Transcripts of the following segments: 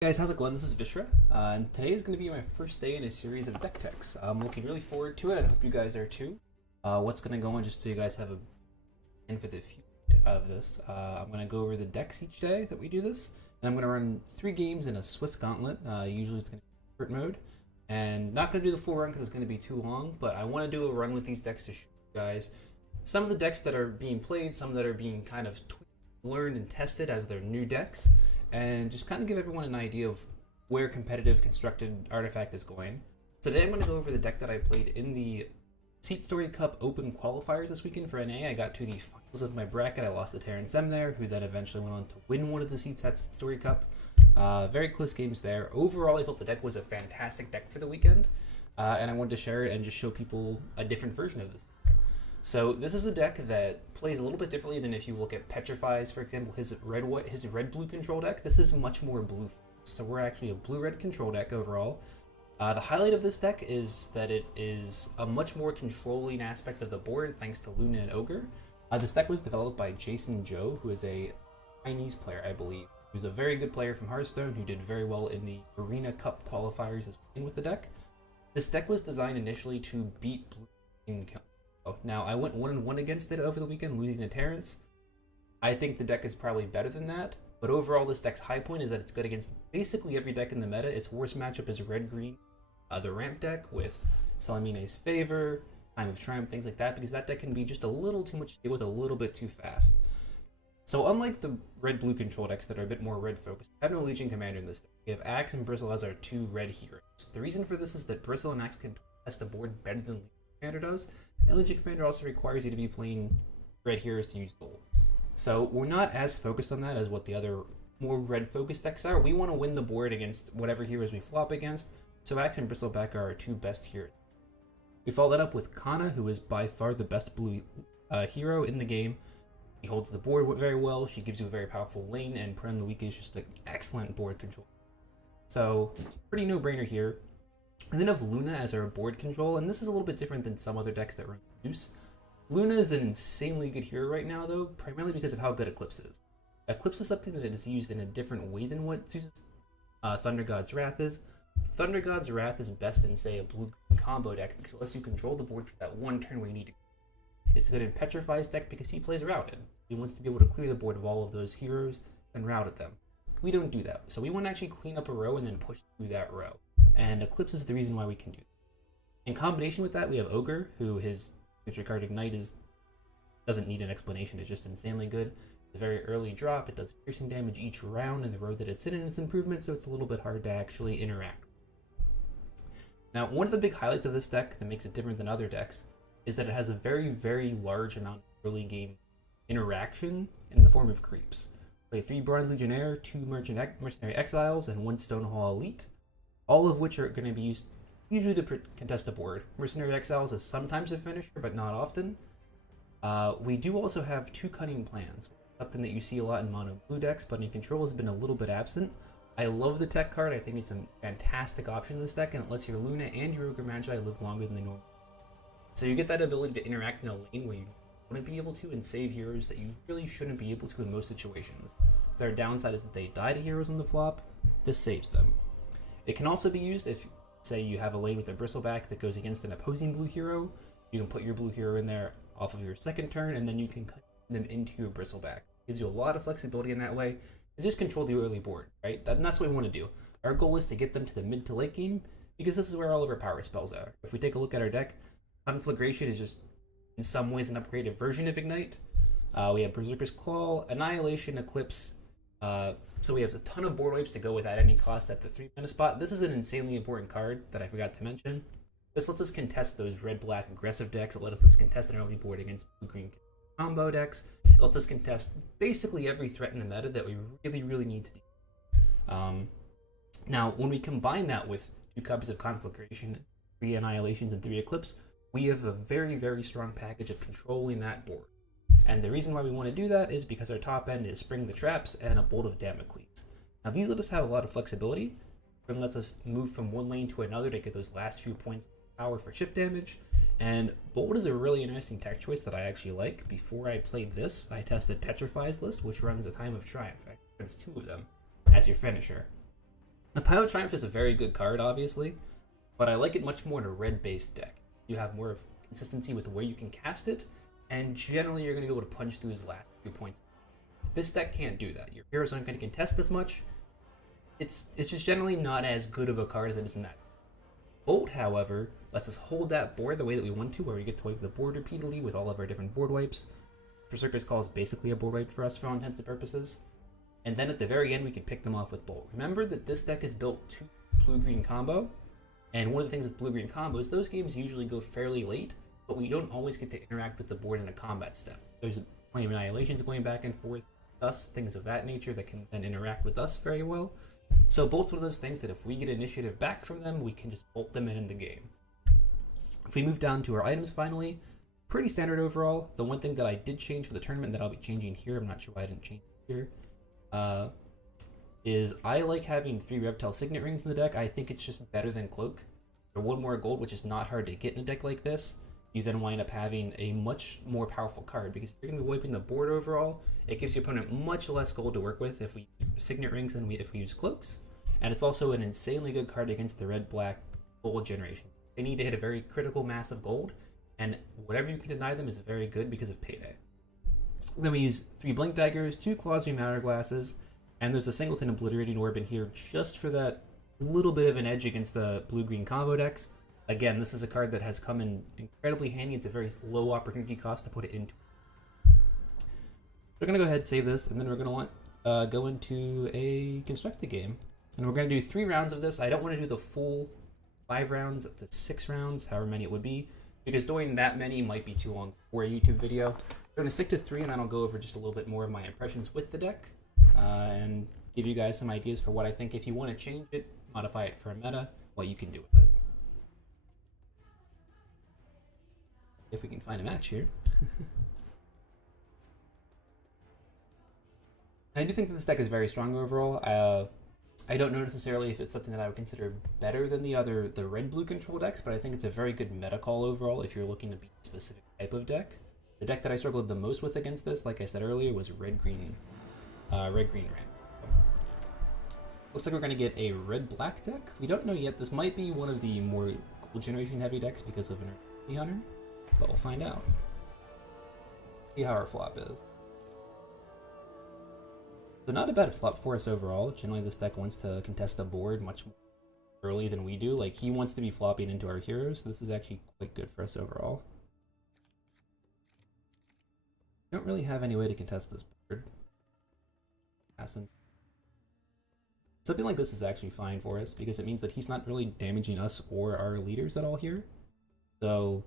Hey guys, how's it going? This is Vishra, and today is going to be my first day in a series of deck techs. I'm looking really forward to it, and I hope you guys are too. What's going to go on, just so you guys have a in for the future of this, I'm going to go over the decks each day that we do this, and I'm going to run 3 games in a Swiss Gauntlet. Usually it's going to be expert mode, and not going to do the full run because it's going to be too long, but I want to do a run with these decks to show you guys some of the decks that are being played, some that are being kind of learned and tested as their new decks, and just kind of give everyone an idea of where competitive constructed artifact is going. So today I'm going to go over the deck that I played in the SeatStory Cup Open Qualifiers this weekend for NA. I got to the finals of my bracket. I lost to Terrence M there, who then eventually went on to win one of the seats at SeatStory Cup. Very close games there. Overall, I thought the deck was a fantastic deck for the weekend, and I wanted to share it and just show people a different version of this. So this is a deck that plays a little bit differently than if you look at Petrifies, for example, his red-blue control deck. This is much more blue, so we're actually a blue-red control deck overall. The highlight of this deck is that it is a much more controlling aspect of the board thanks to Luna and Ogre. This deck was developed by Jason Joe, who is a Chinese player, I believe. Who's a very good player from Hearthstone, who did very well in the Arena Cup qualifiers as well with the deck. This deck was designed initially to beat blue in Now, I went 1-1 against it over the weekend, losing to Terrence. I think the deck is probably better than that, but overall this deck's high point is that it's good against basically every deck in the meta. Its worst matchup is red-green, the ramp deck with Salamine's Favor, Time of Triumph, things like that, because that deck can be just a little too much to deal with, a little bit too fast. So unlike the red-blue control decks that are a bit more red-focused, we have no Legion Commander in this deck. We have Axe and Bristle as our 2 red heroes. The reason for this is that Bristle and Axe can test the board better than Legion Commander does, and Legion Commander also requires you to be playing red heroes to use gold. So we're not as focused on that as what the other more red focused decks are. We want to win the board against whatever heroes we flop against, so Axe and Bristleback are our 2 best heroes. We follow that up with Kana, who is by far the best blue hero in the game. She holds the board very well, she gives you a very powerful lane, and Pren the Weak is just an excellent board control. So, pretty no-brainer here. And then have Luna as our board control, and this is a little bit different than some other decks that run Zeus. Luna is an insanely good hero right now, though, primarily because of how good Eclipse is. Eclipse is something that is used in a different way than what Zeus' Thunder God's Wrath is. Thunder God's Wrath is best in, say, a blue combo deck because it lets you control the board for that one turn where you need to. It's good in Petrify's deck because he plays routed. He wants to be able to clear the board of all of those heroes and route at them. We don't do that, so we want to actually clean up a row and then push through that row. And Eclipse is the reason why we can do that. In combination with that, we have Ogre, who his future card Ignite doesn't need an explanation, it's just insanely good. It's a very early drop, it does piercing damage each round in the row that it's in, and it's improvement, so it's a little bit hard to actually interact. Now, one of the big highlights of this deck that makes it different than other decks is that it has a very, very large amount of early game interaction in the form of creeps. Play 3 Bronze Legionnaire, 2 Mercenary Exiles, and 1 Stonehall Elite, all of which are going to be used usually to contest a board. Mercenary Exiles is sometimes a finisher, but not often. We do also have 2 Cunning Plans, something that you see a lot in mono blue decks, but in control has been a little bit absent. I love the tech card. I think it's a fantastic option in this deck, and it lets your Luna and your Ogre Magi live longer than they normally do. So you get that ability to interact in a lane where you wouldn't be able to, and save heroes that you really shouldn't be able to in most situations. Their downside is that they die to heroes on the flop. This saves them. It can also be used if, say, you have a lane with a Bristleback that goes against an opposing blue hero. You can put your blue hero in there off of your second turn, and then you can cut them into your Bristleback. Gives you a lot of flexibility in that way. And just control the early board, right? And that's what we want to do. Our goal is to get them to the mid to late game, because this is where all of our power spells are. If we take a look at our deck, Conflagration is just, in some ways, an upgraded version of Ignite. We have Berserker's Claw, Annihilation, Eclipse. So we have a ton of board wipes to go with at any cost at the 3-mana spot. This is an insanely important card that I forgot to mention. This lets us contest those red-black aggressive decks. It lets us contest an early board against blue-green combo decks. It lets us contest basically every threat in the meta that we really, really need to do. Now, when we combine that with 2 copies of Conflagration, 3 Annihilations, and 3 Eclipse, we have a very, very strong package of controlling that board. And the reason why we want to do that is because our top end is Spring the Traps and a Bolt of Damocles. Now these let us have a lot of flexibility. It lets us move from one lane to another to get those last few points of power for chip damage. And Bolt is a really interesting tech choice that I actually like. Before I played this, I tested Petrify's list, which runs a Time of Triumph. It runs 2 of them as your finisher. A Pilot Triumph is a very good card, obviously, but I like it much more in a red-based deck. You have more of consistency with where you can cast it, and generally you're going to be able to punch through his last few points. This deck can't do that. Your heroes aren't going to contest as much. It's just generally not as good of a card as it is in that. Bolt, however, lets us hold that board the way that we want to, where we get to wipe the board repeatedly with all of our different board wipes. Berserker's Call is basically a board wipe for us for all intents and purposes. And then at the very end, we can pick them off with Bolt. Remember that this deck is built to blue-green combo, and one of the things with blue-green combos, those games usually go fairly late, but we don't always get to interact with the board in a combat step. There's plenty of annihilations going back and forth, us, things of that nature that can then interact with us very well. So Bolt's one of those things that if we get initiative back from them, we can just bolt them in the game. If we move down to our items finally, pretty standard overall. The one thing that I did change for the tournament that I'll be changing here, I'm not sure why I didn't change it here, is I like having 3 Reptile Signet Rings in the deck. I think it's just better than Cloak. For 1 more gold, which is not hard to get in a deck like this, you then wind up having a much more powerful card, because if you're going to be wiping the board overall, it gives your opponent much less gold to work with if we use Signet Rings than if we use Cloaks. And it's also an insanely good card against the red-black gold generation. They need to hit a very critical mass of gold, and whatever you can deny them is very good because of Payday. Then we use 3 Blink Daggers, 2 Claws Rematter Glasses, and there's a Singleton Obliterating Orb in here just for that little bit of an edge against the blue-green combo decks. Again, this is a card that has come in incredibly handy. It's a very low opportunity cost to put it into. We're going to go ahead and save this, and then we're going to want go into a constructed game. And we're going to do 3 rounds of this. I don't want to do the full 5 rounds to 6 rounds, however many it would be, because doing that many might be too long for a YouTube video. We're going to stick to 3, and then I'll go over just a little bit more of my impressions with the deck, and give you guys some ideas for what I think if you want to change it, modify it for a meta, what you can do with it. If we can find a match here. I do think that this deck is very strong overall. I don't know necessarily if it's something that I would consider better than the red-blue control decks, but I think it's a very good meta call overall if you're looking to beat a specific type of deck. The deck that I struggled the most with against this, like I said earlier, was red-green ramp. Looks like we're going to get a red-black deck. We don't know yet. This might be one of the more gold generation heavy decks because of an Hunter, but we'll find out. See how our flop is. So not a bad flop for us overall. Generally this deck wants to contest a board much more early than we do. Like, he wants to be flopping into our heroes, so this is actually quite good for us overall. We don't really have any way to contest this board. Something like this is actually fine for us, because it means that he's not really damaging us or our leaders at all here. So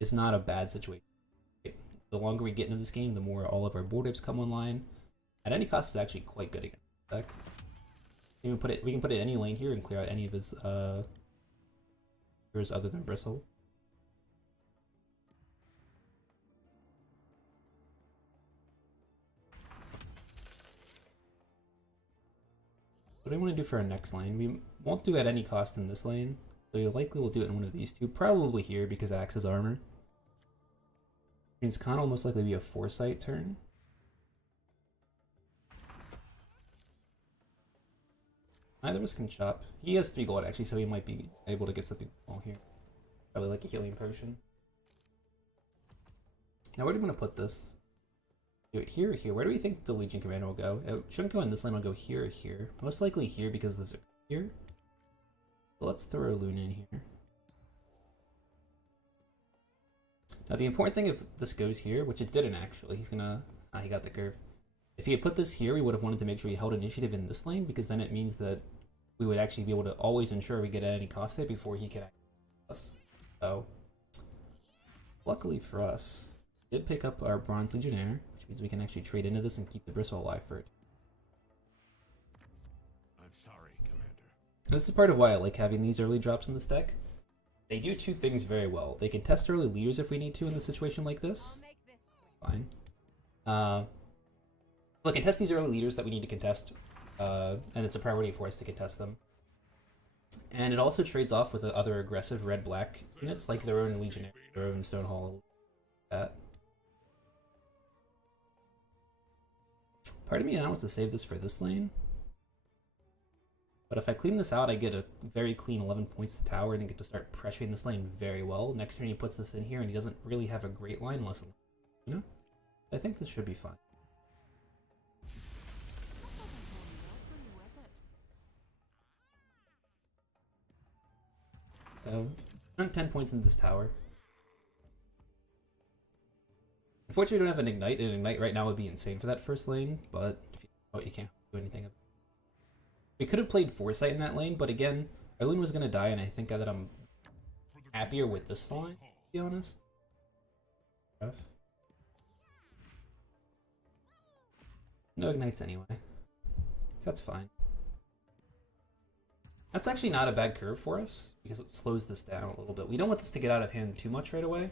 it's not a bad situation. The longer we get into this game, the more all of our board whips come online. At any cost, is actually quite good against the deck. We can put it in any lane here and clear out any of his heroes other than Bristle. What do I want to do for our next lane? We won't do it at any cost in this lane, so we likely will do it in one of these two. Probably here because Axe's armor. Means Khan will most likely be a Foresight turn. Neither of us can chop. He has 3 gold actually, so he might be able to get something small here. Probably like a healing potion. Now where do we want to put this? Do it here or here? Where do we think the Legion Commander will go? It shouldn't go in this lane, it'll go here or here. Most likely here because there's a here. So let's throw Luna in here. Now the important thing, if this goes here, which it didn't actually, he's gonna... he got the curve. If he had put this here, we would have wanted to make sure he held initiative in this lane, because then it means that we would actually be able to always ensure we get at any cost there before he can act us. So, luckily for us, we did pick up our Bronze Legionnaire, which means we can actually trade into this and keep the Bristle alive for it. I'm sorry, Commander. This is part of why I like having these early drops in this deck. They do 2 things very well. They can test early leaders if we need to in a situation like this. Fine. Look, contest these early leaders that we need to contest, and it's a priority for us to contest them. And it also trades off with the other aggressive red-black units, like their own Legionnaire, their own Stonehall. That. Part of me now wants to save this for this lane. But if I clean this out, I get a very clean 11 points to tower and then get to start pressuring this lane very well. Next turn he puts this in here and he doesn't really have a great line lesson. You know? I think this should be fine. So, I'm 10 points into this tower. Unfortunately, we don't have an Ignite, and Ignite right now would be insane for that first lane, but you can't do anything. We could have played Foresight in that lane, but again, our lane was going to die, and I think that I'm happier with this line, to be honest. No Ignites anyway. That's fine. That's actually not a bad curve for us, because it slows this down a little bit. We don't want this to get out of hand too much right away.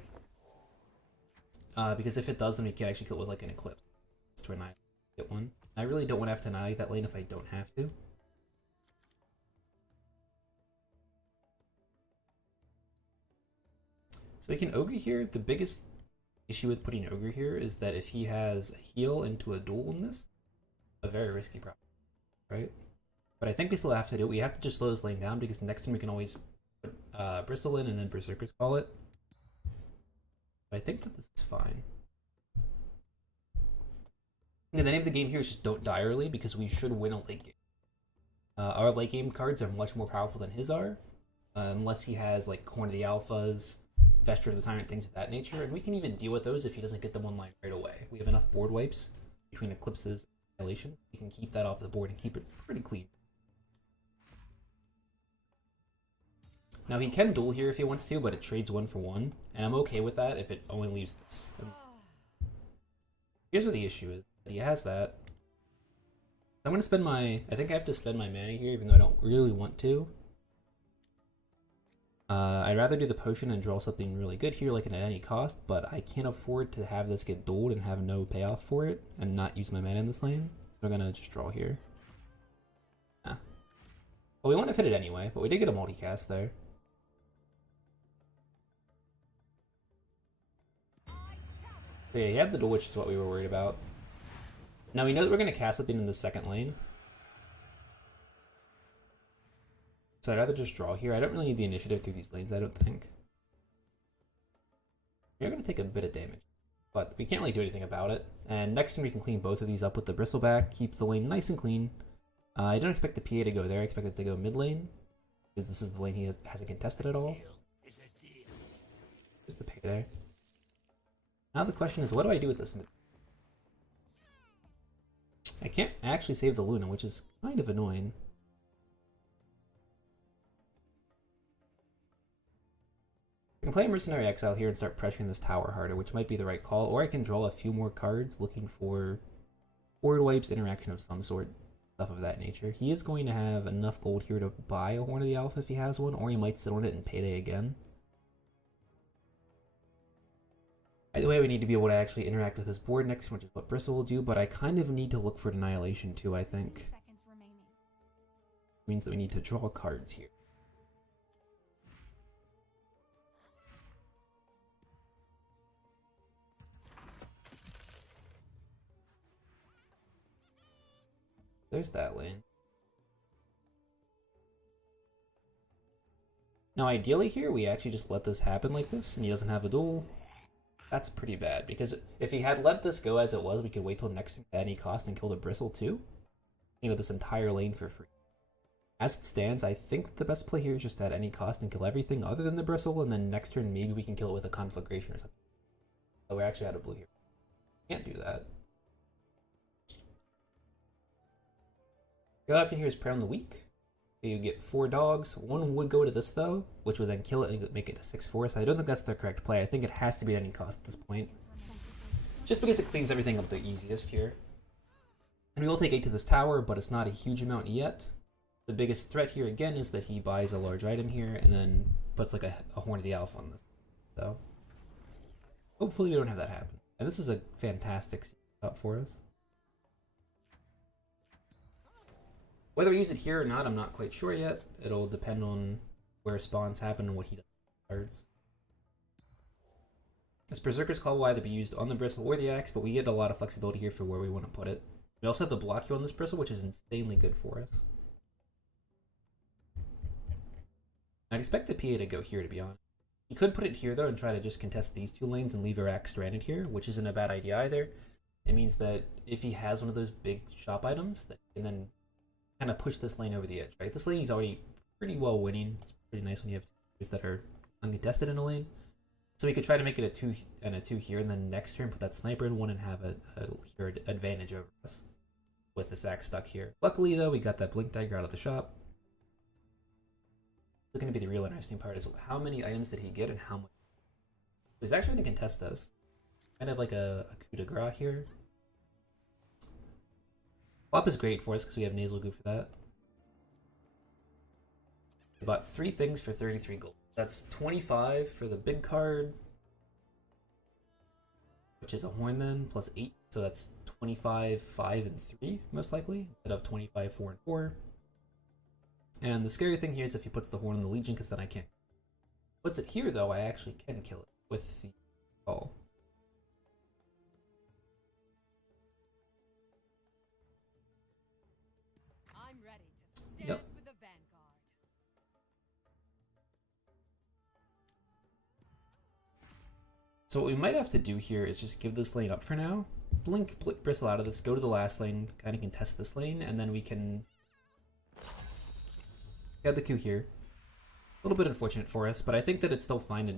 Because if it does, then we can actually kill it with like an Eclipse to annihilate one. I really don't want to have to annihilate that lane if I don't have to. So we can Ogre here. The biggest issue with putting Ogre here is that if he has a heal into a duel in this, a very risky problem, right? But I think we still have to do it. We have to just slow this lane down because next time we can always put Bristle in and then Berserker's Call it. I think that this is fine. And the name of the game here is just don't die early because we should win a late game. Our late game cards are much more powerful than his are, unless he has like Horn of the Alphas, Vesture of the Tyrant, things of that nature, and we can even deal with those if he doesn't get them online right away. We have enough board wipes between Eclipses and Annihilation. We can keep that off the board and keep it pretty clean. Now he can duel here if he wants to, but it trades 1 for 1, and I'm okay with that if it only leaves this. And here's where the issue is. He has that. I'm going to spend my... I think I have to spend my mana here, even though I don't really want to. I'd rather do the potion and draw something really good here, like at any cost, but I can't afford to have this get dueled and have no payoff for it, and not use my mana in this lane. So I'm going to just draw here. Well, we wouldn't have hit it anyway, but we did get a multicast there. So yeah, you have the duel, which is what we were worried about. Now we know that we're going to cast something in the second lane. So I'd rather just draw here. I don't really need the initiative through these lanes, I don't think. You're going to take a bit of damage, but we can't really do anything about it. And next turn we can clean both of these up with the Bristleback, keep the lane nice and clean. I don't expect the PA to go there, I expect it to go mid lane, because this is the lane he hasn't contested at all. There's the PA there. Now the question is, what do I do with this mid? I can't actually save the Luna, which is kind of annoying. I can play Mercenary Exile here and start pressuring this tower harder, which might be the right call, or I can draw a few more cards looking for board wipes, interaction of some sort, stuff of that nature. He is going to have enough gold here to buy a Horn of the Alpha if he has one, or he might sit on it in Payday again. Either way, we need to be able to actually interact with his board next, which is what Bristle will do, but I kind of need to look for Annihilation too, I think. Means that we need to draw cards here. There's that lane. Now ideally here, we actually just let this happen like this, and he doesn't have a duel. That's pretty bad, because if he had let this go as it was, we could wait till next turn at any cost and kill the Bristle too. You know, this entire lane for free. As it stands, I think the best play here is just at any cost and kill everything other than the Bristle, and then next turn maybe we can kill it with a Conflagration or something. Oh, we're actually out of blue here. Can't do that. The other option here is Prey on the Weak. You get 4 dogs. 1 would go to this though, which would then kill it and make it a 6/4. So I don't think that's the correct play. I think it has to be at any cost at this point, just because it cleans everything up the easiest here. And we will take 8 to this tower, but it's not a huge amount yet. The biggest threat here again is that he buys a large item here and then puts like a Horn of the Alpha on this. So hopefully we don't have that happen. And this is a fantastic setup for us. Whether we use it here or not, I'm not quite sure yet. It'll depend on where spawns happen and what he does with cards. This Berserker's Call will either be used on the Bristle or the Axe, but we get a lot of flexibility here for where we want to put it. We also have the block here on this Bristle, which is insanely good for us. I'd expect the PA to go here, to be honest. He could put it here, though, and try to just contest these two lanes and leave Iraq stranded here, which isn't a bad idea either. It means that if he has one of those big shop items, that he can then kind of push this lane over the edge, right? This lane he's already pretty well winning. It's pretty nice when you have two players that are uncontested in a lane. So we could try to make it a 2 and a 2 here, and then next turn put that sniper in one and have a advantage over us with the sack stuck here. Luckily, though, we got that blink dagger out of the shop. It's going to be the real interesting part is how many items did he get and how much. He's actually going to contest this. Kind of like a coup de grace here. Flop is great for us because we have nasal goo for that. We bought 3 things for 33 gold. That's 25 for the big card, which is a horn then, plus 8. So that's 25, 5, and 3, most likely, instead of 25, 4, and 4. And the scary thing here is if he puts the horn in the Legion, because then I can't. Puts it here, though, I actually can kill it with the call. I'm ready to stand Yep. with the vanguard. So what we might have to do here is just give this lane up for now. Blink Bristle out of this, go to the last lane, kind of contest this lane, and then we can get the Q here. A little bit unfortunate for us, but I think that it's still fine to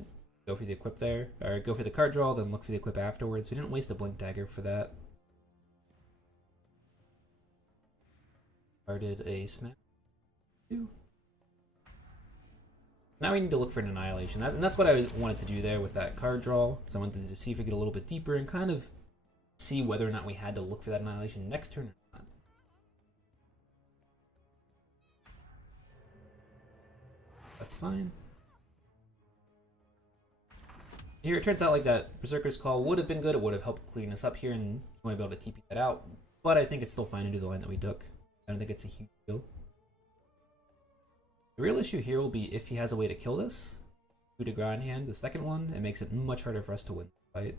go for the equip there, or go for the card draw, then look for the equip afterwards. We didn't waste a blink dagger for that. Started a smash. Now we need to look for an annihilation, and that's what I wanted to do there with that card draw. So I wanted to see if we could get a little bit deeper and kind of see whether or not we had to look for that annihilation next turn or not. That's fine. Here it turns out like that Berserker's Call would have been good. It would have helped clean us up here and you want to be able to TP that out. But I think it's still fine to do the line that we took. I don't think it's a huge deal. The real issue here will be if he has a way to kill this. Coup de grace in hand, the second one, it makes it much harder for us to win the fight.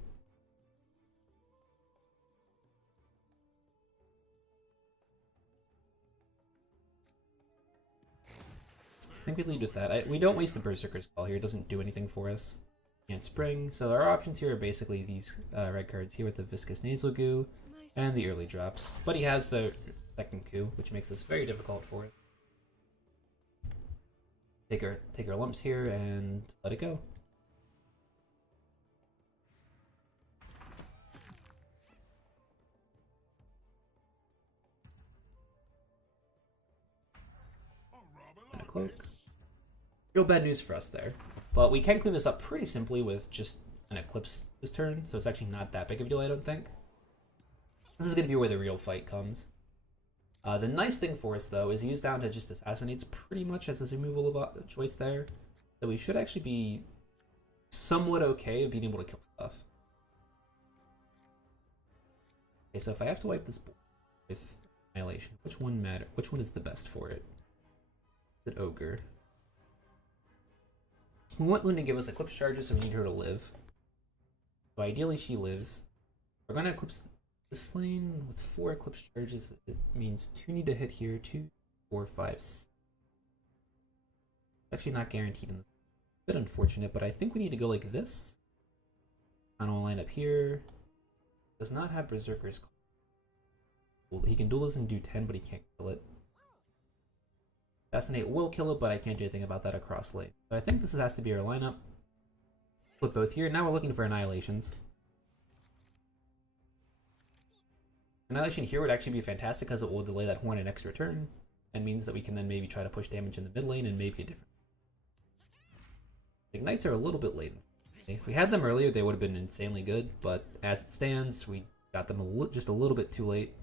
So I think we lead with that. We don't waste the Berserker's Call here, it doesn't do anything for us. Can't spring, so our options here are basically these red cards here with the Viscous Nasal Goo and the early drops. But he has the second coup, which makes this very difficult for it. Take our lumps here and let it go. And a cloak. Real bad news for us there. But we can clean this up pretty simply with just an Eclipse this turn, so it's actually not that big of a deal, I don't think. This is going to be where the real fight comes. The nice thing for us, though, is he's down to just Assassinates pretty much as his removal of choice there. So we should actually be somewhat okay at being able to kill stuff. Okay, so if I have to wipe this board with Annihilation, which one which one is the best for it? Is it Ogre? We want Luna to give us Eclipse charges, so we need her to live. So ideally she lives. We're going to Eclipse this lane with 4 Eclipse charges. It means 2 need to hit here, 2, 4, 5, 6. Actually not guaranteed in this. A bit unfortunate, but I think we need to go like this. Final line up here. Does not have Berserker's Call. He can duel this and do 10, but he can't kill it. Assassinate will kill it, but I can't do anything about that across lane. So I think this has to be our lineup. Put both here. Now we're looking for Annihilations. Annihilation here would actually be fantastic because it will delay that horn an extra turn and means that we can then maybe try to push damage in the mid lane and maybe a different. Ignites are a little bit late. If we had them earlier, they would have been insanely good, but as it stands, we got them just a little bit too late.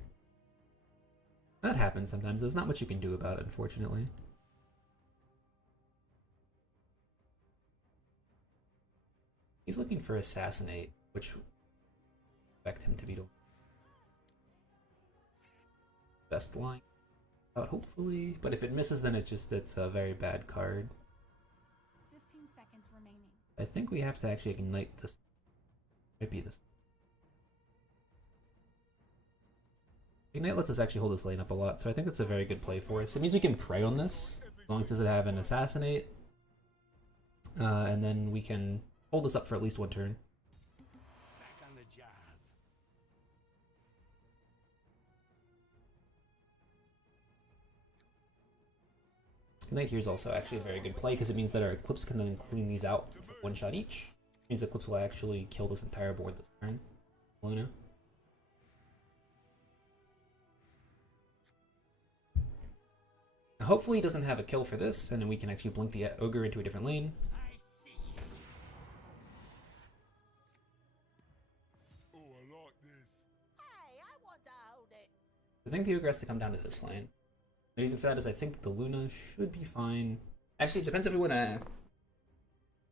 That happens sometimes. There's not much you can do about it, unfortunately. He's looking for Assassinate, which would expect him to be the best line out, hopefully. But if it misses, then it's a very bad card. 15 seconds remaining. I think we have to actually ignite this. Might be this. Ignite lets us actually hold this lane up a lot, so I think that's a very good play for us. It means we can prey on this, as long as it doesn't have an Assassinate. and then we can hold this up for at least one turn. Back on the job. Knight here is also actually a very good play because it means that our Eclipse can then clean these out for one shot each. It means Eclipse will actually kill this entire board this turn. Luna. Now, hopefully he doesn't have a kill for this, and then we can actually blink the Ogre into a different lane. I see you. Oh, I like this. Hey, I want to hold it. I think the Ogre has to come down to this lane. The reason for that is I think the Luna should be fine. Actually, it depends if we want to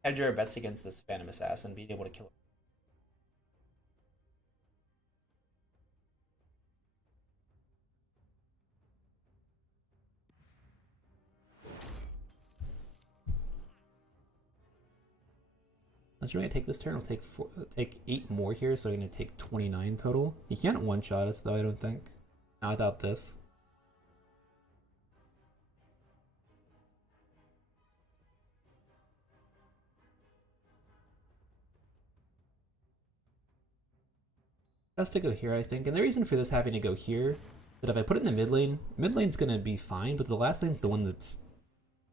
hedge our bets against this Phantom Assassin being able to kill it. That's right. Take this turn. We'll take 8 more here, so we're gonna take 29 total. You can't one-shot us though, I don't think. Not without this. Has to go here, I think. And the reason for this having to go here is that if I put it in the mid lane's gonna be fine, but the last lane's the one that's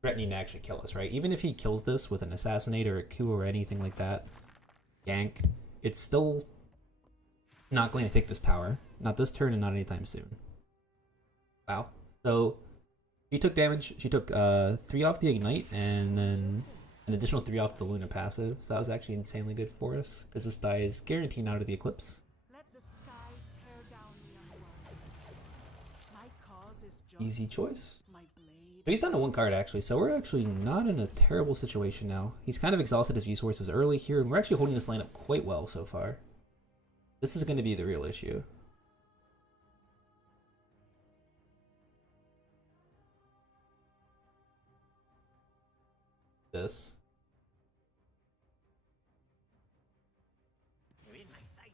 threatening to actually kill us, right? Even if he kills this with an Assassinate or a coup or anything like that, gank, it's still not going to take this tower. Not this turn and not anytime soon. Wow. So she took damage. She took 3 off the Ignite and then an additional 3 off the Luna passive. So that was actually insanely good for us because this die is guaranteed out of the Eclipse. Let the sky tear down the unworthy. My cause is just Easy choice. my blade. So he's down to 1 card actually, so we're actually not in a terrible situation now. He's kind of exhausted his resources early here, and we're actually holding this line up quite well so far. This is going to be the real issue. This. You're in my sights.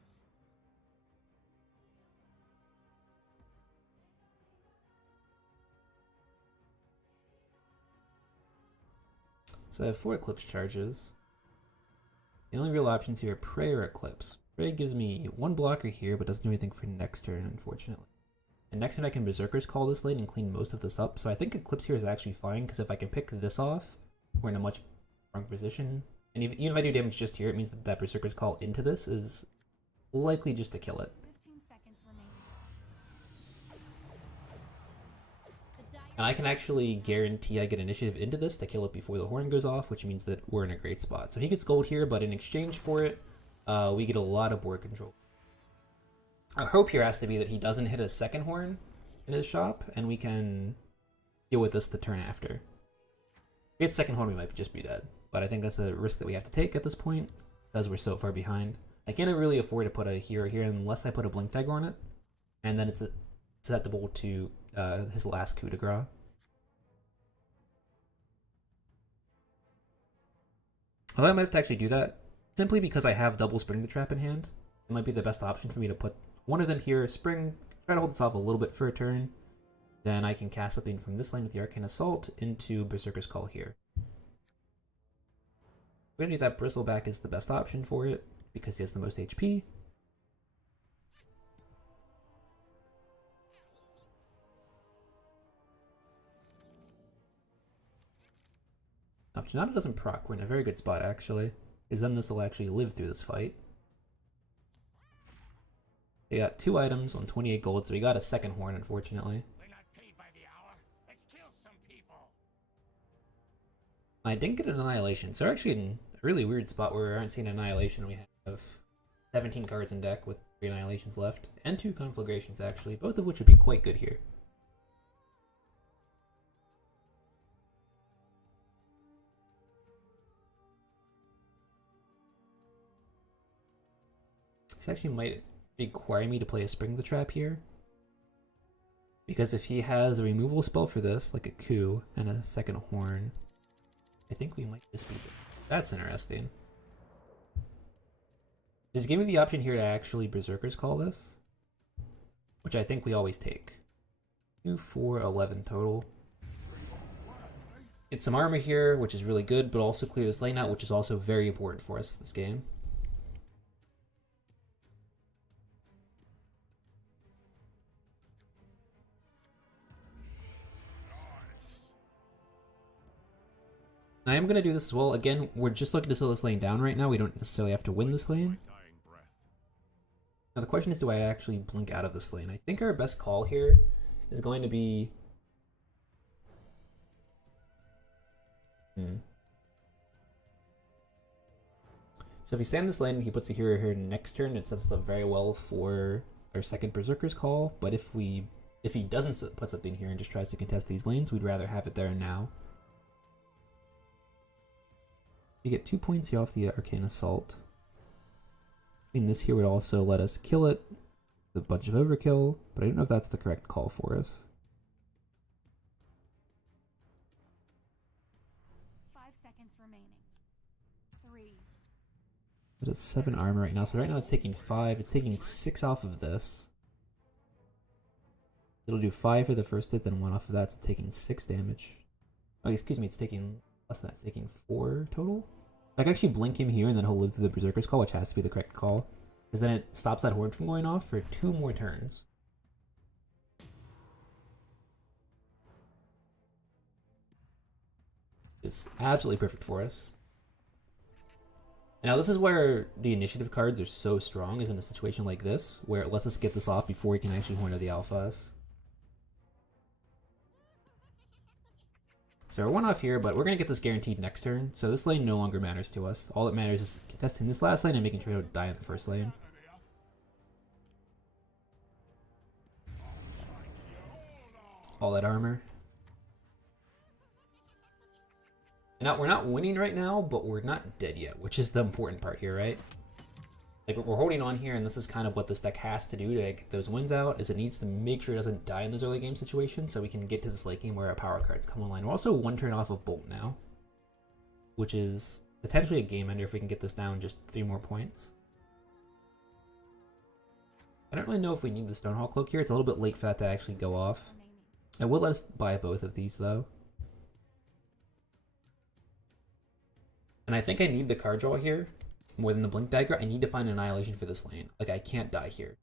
So I have 4 Eclipse charges. The only real options here are Prey or Eclipse. Prey gives me 1 blocker here, but doesn't do anything for next turn, unfortunately. And next turn I can Berserker's Call this lane and clean most of this up, so I think Eclipse here is actually fine, because if I can pick this off, we're in a much stronger position. And even if I do damage just here, it means that that Berserker's Call into this is likely just to kill it. 15 seconds remaining. And I can actually guarantee I get initiative into this to kill it before the horn goes off, which means that we're in a great spot. So he gets gold here, but in exchange for it, we get a lot of board control. Our hope here has to be that he doesn't hit a second horn in his shop, and we can deal with this the turn after. If he hits second horn, we might just be dead. But I think that's a risk that we have to take at this point, because we're so far behind. I can't really afford to put a hero here unless I put a Blink Dagger on it, and then it's susceptible to his last coup de grace. Although I might have to actually do that, simply because I have double Spring the Trap in hand. It might be the best option for me to put one of them here, Spring, try to hold this off a little bit for a turn. Then I can cast something from this lane with the Arcane Assault into Berserker's Call here. We're gonna do that. Bristleback is the best option for it, because he has the most HP. Now, if Janata doesn't proc, we're in a very good spot, actually. Because then this will actually live through this fight. We got 2 items on 28 gold, so we got a second horn, unfortunately. We're not paid by the hour. Let's kill some people. I didn't get an Annihilation, so we're actually in a really weird spot where we aren't seeing Annihilation. We have 17 cards in deck with 3 Annihilations left, and 2 Conflagrations, actually, both of which would be quite good here. This actually might require me to play a Spring the Trap here. Because if he has a removal spell for this, like a coup, and a second horn, I think we might just be good. That's interesting. Just give me the option here to actually Berserker's Call this, which I think we always take. 2, 4, 11 total. get some armor here, which is really good, but also clear this lane out, which is also very important for us this game. I am going to do this as well. Again, we're just looking to slow this lane down right now. We don't necessarily have to win this lane. Now the question is, do I actually blink out of this lane? I think our best call here is going to be... So if we stand this lane and he puts a hero here next turn, it sets us up very well for our second Berserker's call. But if he doesn't put something here and just tries to contest these lanes, we'd rather have it there now. We get 2 points here off the Arcane Assault. I mean, this here would also let us kill it with a bunch of overkill, but I don't know if that's the correct call for us. 5 seconds remaining. 3. It has 7 armor right now, so right now it's taking 5. It's taking 6 off of this. It'll do 5 for the first hit, then 1 off of that, so it's taking 6 damage. Oh, excuse me, it's taking less than that. It's taking 4 total. I can actually blink him here, and then he'll live through the Berserker's Call, which has to be the correct call, because then it stops that horde from going off for 2 more turns. It's absolutely perfect for us. Now this is where the initiative cards are so strong, is in a situation like this, where it lets us get this off before we can actually horn out the alphas. So we're 1 off here, but we're going to get this guaranteed next turn, so this lane no longer matters to us. All that matters is contesting this last lane and making sure we don't die in the first lane. All that armor. Now, we're not winning right now, but we're not dead yet, which is the important part here, right? Like, we're holding on here, and this is kind of what this deck has to do to get those wins out, is it needs to make sure it doesn't die in those early game situations, so we can get to this late game where our power cards come online. We're also 1 turn off of Bolt now, which is potentially a game ender if we can get this down just 3 more points. I don't really know if we need the Stonehall Cloak here. It's a little bit late for that to actually go off. It will let us buy both of these, though. And I think I need the card draw here more than the Blink Dagger. I need to find Annihilation for this lane. Like, I can't die here.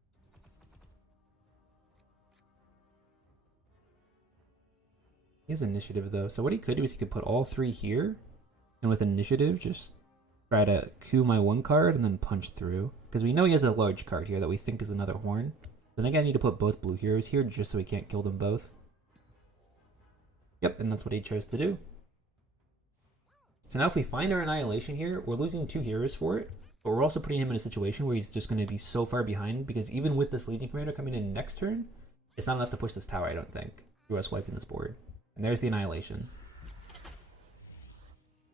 He has Initiative, though. So what he could do is he could put all 3 here, and with Initiative, just try to coup my 1 card and then punch through. Because we know he has a large card here that we think is another Horn. So I think I need to put both blue heroes here just so we can't kill them both. Yep, and that's what he chose to do. So now if we find our Annihilation here, we're losing 2 heroes for it, but we're also putting him in a situation where he's just going to be so far behind, because even with this Legion Commander coming in next turn, it's not enough to push this tower, I don't think, through us wiping this board. And there's the Annihilation.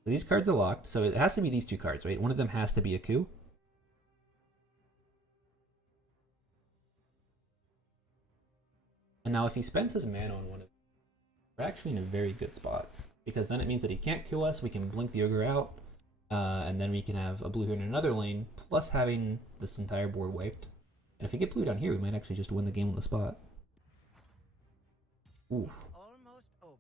So these cards are locked, so it has to be these 2 cards, right? One of them has to be a coup. And now if he spends his mana on one of them, we're actually in a very good spot. Because then it means that he can't kill us, we can blink the Ogre out, and then we can have a blue here in another lane, plus having this entire board wiped. And if we get blue down here, we might actually just win the game on the spot. Ooh. Almost over.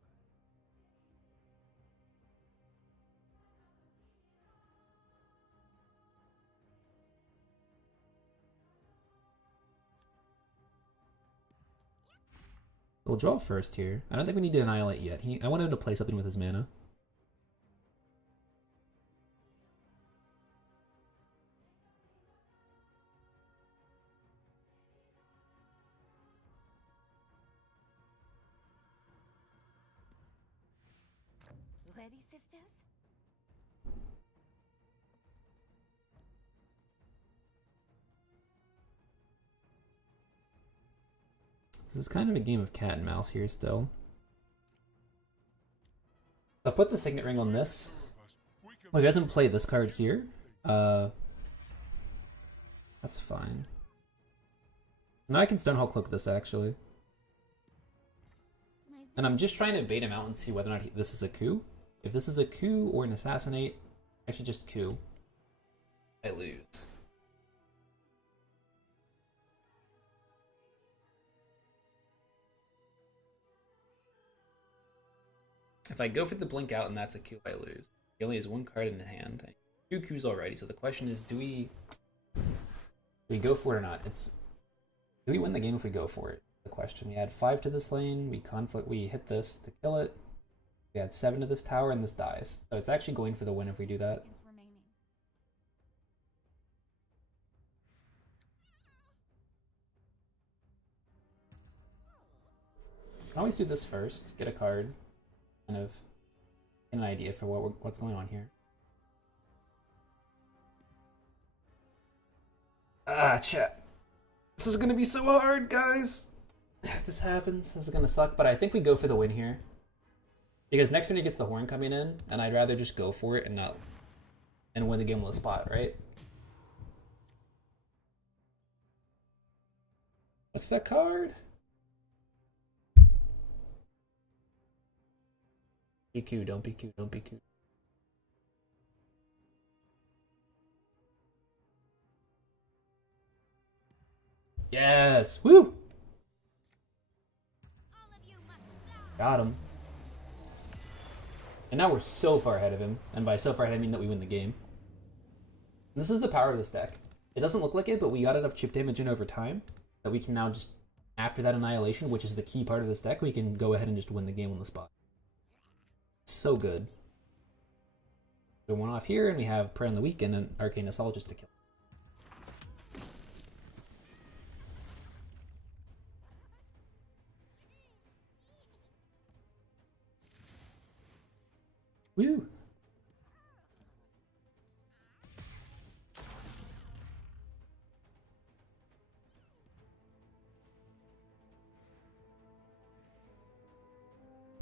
We'll draw first here. I don't think we need to Annihilate yet. I want him to play something with his mana. Ready, sisters? This is kind of a game of cat and mouse here still. I'll put the Signet Ring on this. Well, he doesn't play this card here. That's fine. Now I can Stonehall Cloak this, actually. And I'm just trying to bait him out and see whether or not this is a coup. If this is a coup or an assassinate, actually just coup, I lose. If I go for the blink out and that's a Q, I lose. He only has one card in the hand. 2 Qs already, so the question is, do we go for it or not? Do we win the game if we go for it? The question. We add 5 to this lane, we hit this to kill it. We add 7 to this tower and this dies. So it's actually going for the win if we do that. Seconds remaining. I can always do this first, get a card, kind of get an idea for what's going on here. Ah, chat. This is gonna be so hard, guys. If this happens, this is gonna suck, but I think we go for the win here. Because next turn he gets the horn coming in, and I'd rather just go for it and win the game with a spot, right? What's that card? BQ, don't BQ, don't BQ. Yes! Woo! Got him. And now we're so far ahead of him. And by so far ahead, I mean that we win the game. This is the power of this deck. It doesn't look like it, but we got enough chip damage in over time that we can now just, after that annihilation, which is the key part of this deck, we can go ahead and just win the game on the spot. So good. So one off here, and we have Prayer on the Weak and an Arcane Assault just to kill. Woo!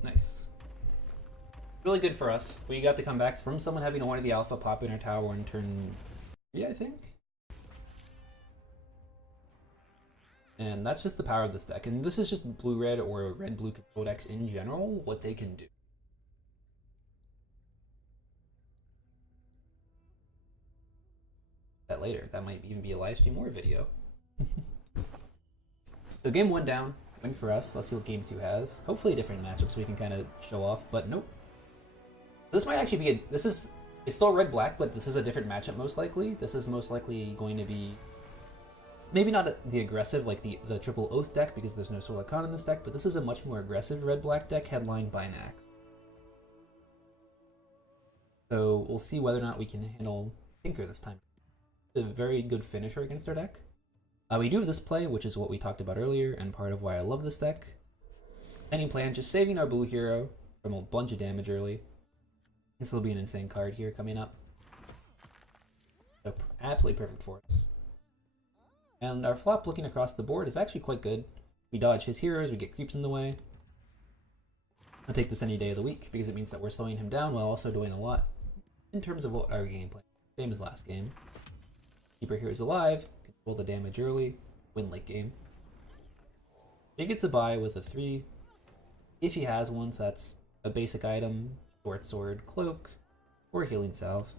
Nice. Really good for us. We got to come back from someone having one of the alpha pop in our tower in turn 3, I think? And that's just the power of this deck. And this is just blue-red or red-blue control decks in general, what they can do. That later. That might even be a live stream or a video. So game 1 down. Win for us. Let's see what game 2 has. Hopefully a different matchup so we can kind of show off, but nope. This might actually be it's still red-black, but this is a different matchup most likely. This is most likely going to be maybe not the aggressive like the triple oath deck because there's no Solar Con in this deck, but this is a much more aggressive red-black deck headlined by an axe. So we'll see whether or not we can handle Tinker this time. It's a very good finisher against our deck. We do have this play, which is what we talked about earlier, and part of why I love this deck. Any plan, just saving our blue hero from a bunch of damage early. This will be an insane card here coming up. So absolutely perfect for us. And our flop looking across the board is actually quite good. We dodge his heroes, we get creeps in the way. I'll take this any day of the week because it means that we're slowing him down while also doing a lot in terms of what our gameplay. Same as last game. Keep our heroes alive, control the damage early, win late game. He gets a buy with a 3. If he has one, so that's a basic item, short sword, cloak, or healing salve.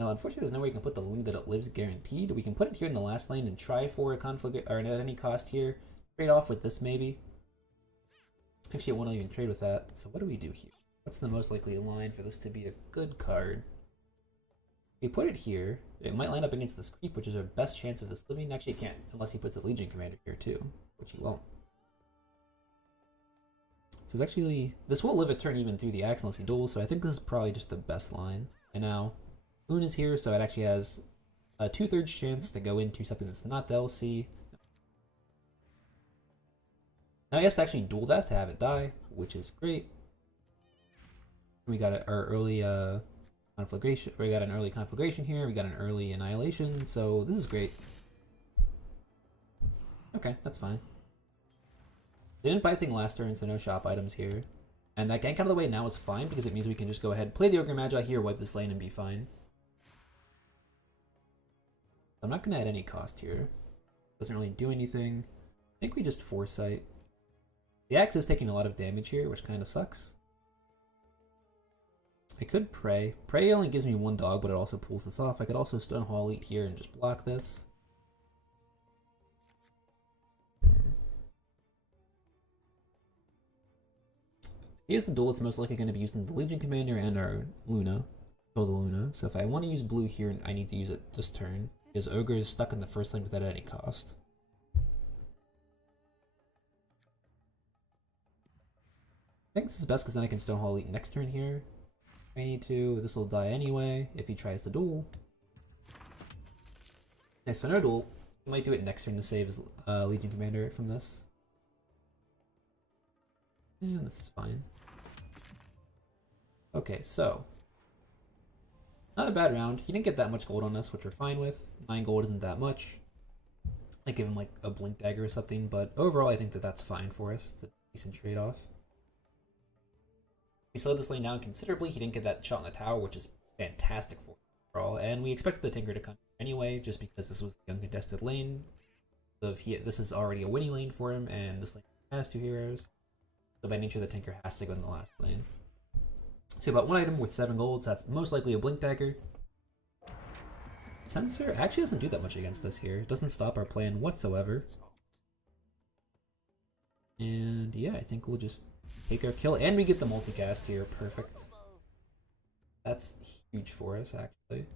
Now, unfortunately, there's no way you can put the loom that it lives guaranteed. We can put it here in the last lane and try for a conflict, or at any cost here. Trade off with this, maybe. Actually, I won't even trade with that. So what do we do here? What's the most likely line for this to be a good card? If we put it here, it might line up against this creep, which is our best chance of this living. Actually, it can't, unless he puts a Legion Commander here too, which he won't. So it's actually, this will live a turn even through the axe unless he duels, so I think this is probably just the best line. And now, Moon is here, so it actually has a 2/3 chance to go into something that's not the LC. Now he has to actually duel that to have it die, which is great. We got our early conflagration. We got an early conflagration here. We got an early annihilation. So this is great. Okay, that's fine. They didn't buy anything last turn, so no shop items here. And that gank out of the way now is fine because it means we can just go ahead, play the Ogre Magi here, wipe this lane, and be fine. I'm not gonna add any cost here. Doesn't really do anything. I think we just Foresight. The axe is taking a lot of damage here, which kind of sucks. I could Pray. Pray only gives me 1 dog, but it also pulls this off. I could also Stone Hall Elite here and just block this. Here's the duel. It's most likely going to be using the Legion Commander and our Luna. Oh, the Luna. So if I want to use blue here, I need to use it this turn. Because Ogre is stuck in the first lane without any cost. I think this is best because then I can Stonehall Elite next turn here. If I need to. This will die anyway if he tries to duel. Okay, so no duel. He might do it next turn to save his Legion Commander from this. And this is fine. Okay, so. Not a bad round. He didn't get that much gold on us, which we're fine with. 9 gold isn't that much. I give him like a Blink Dagger or something, but overall I think that that's fine for us. It's a decent trade-off. We slowed this lane down considerably. He didn't get that shot in the tower, which is fantastic for overall. And we expected the Tinker to come anyway, just because this was the uncontested lane. So if this is already a winning lane for him, and this lane has 2 heroes. So by nature, the Tinker has to go in the last lane. So about 1 item with 7 golds, that's most likely a Blink Dagger. Sensor actually doesn't do that much against us here. It doesn't stop our plan whatsoever. And yeah, I think we'll just take our kill. And we get the multicast here. Perfect. That's huge for us, actually.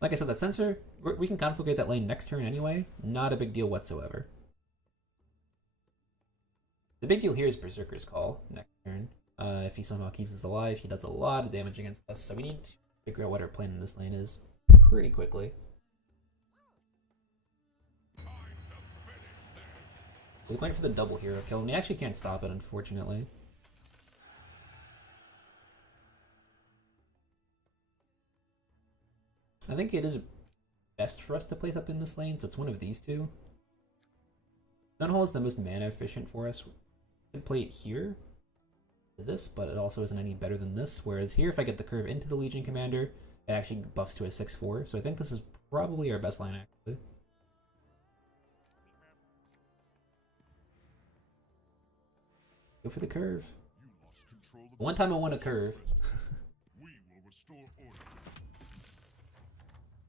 Like I said, that Sensor, we can conflict that lane next turn anyway. Not a big deal whatsoever. The big deal here is Berserker's Call next turn. If he somehow keeps us alive, he does a lot of damage against us, so we need to figure out what our plan in this lane is pretty quickly. He's going for the double hero kill, and we actually can't stop it, unfortunately. I think it is best for us to play something in this lane, so it's one of these two. Gunhole is the most mana efficient for us. We could play it here, this, but it also isn't any better than this. Whereas here, if I get the curve into the Legion Commander, it actually buffs to a 6/4. So I think this is probably our best line, actually. Go for the curve. One time I won a curve.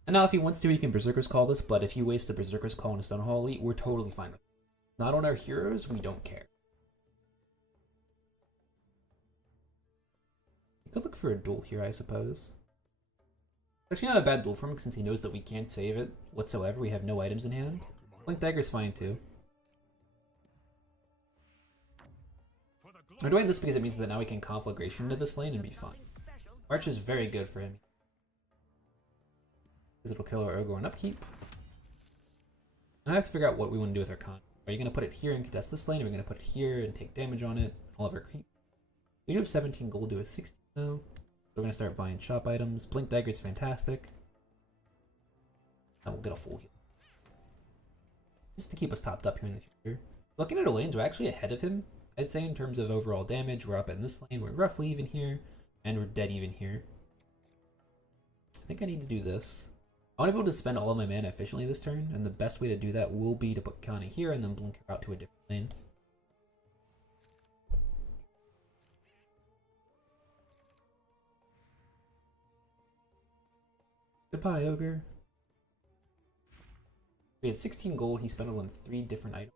And now if he wants to, he can Berserker's Call this, but if he wastes a Berserker's Call on a Stonehall Elite, we're totally fine with it. Not on our heroes, we don't care. Could look for a duel here, I suppose. It's actually not a bad duel for him since he knows that we can't save it whatsoever. We have no items in hand. Blink Dagger's fine too. I'm doing this because it means that now we can Conflagration into this lane and be fine. March is very good for him. Because it'll kill our Ogre on upkeep. And I have to figure out what we want to do with our con. Are you going to put it here and contest this lane? Or are we going to put it here and take damage on it? All of our creep. We do have 17 gold to a 16 though. So we're going to start buying shop items. Blink Dagger is fantastic. And we'll get a full heal. Just to keep us topped up here in the future. Looking at our lanes, we're actually ahead of him. I'd say in terms of overall damage, we're up in this lane. We're roughly even here. And we're dead even here. I think I need to do this. I want to be able to spend all of my mana efficiently this turn. And the best way to do that will be to put Kana here and then blink her out to a different lane. Goodbye, Ogre. We had 16 gold, he spent it on 3 different items.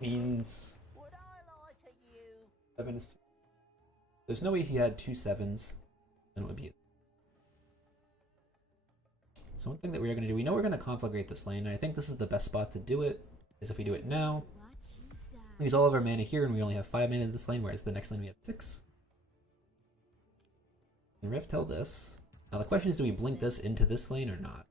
Means... Would I lie to you? 7 is... There's no way he had 2 7s, then it would be it. So one thing that we're going to do, we know we're going to conflagrate this lane, and I think this is the best spot to do it, is if we do it now. We use all of our mana here, and we only have 5 mana in this lane, whereas the next lane we have 6. And Rift tell this. Now the question is, do we blink this into this lane or not?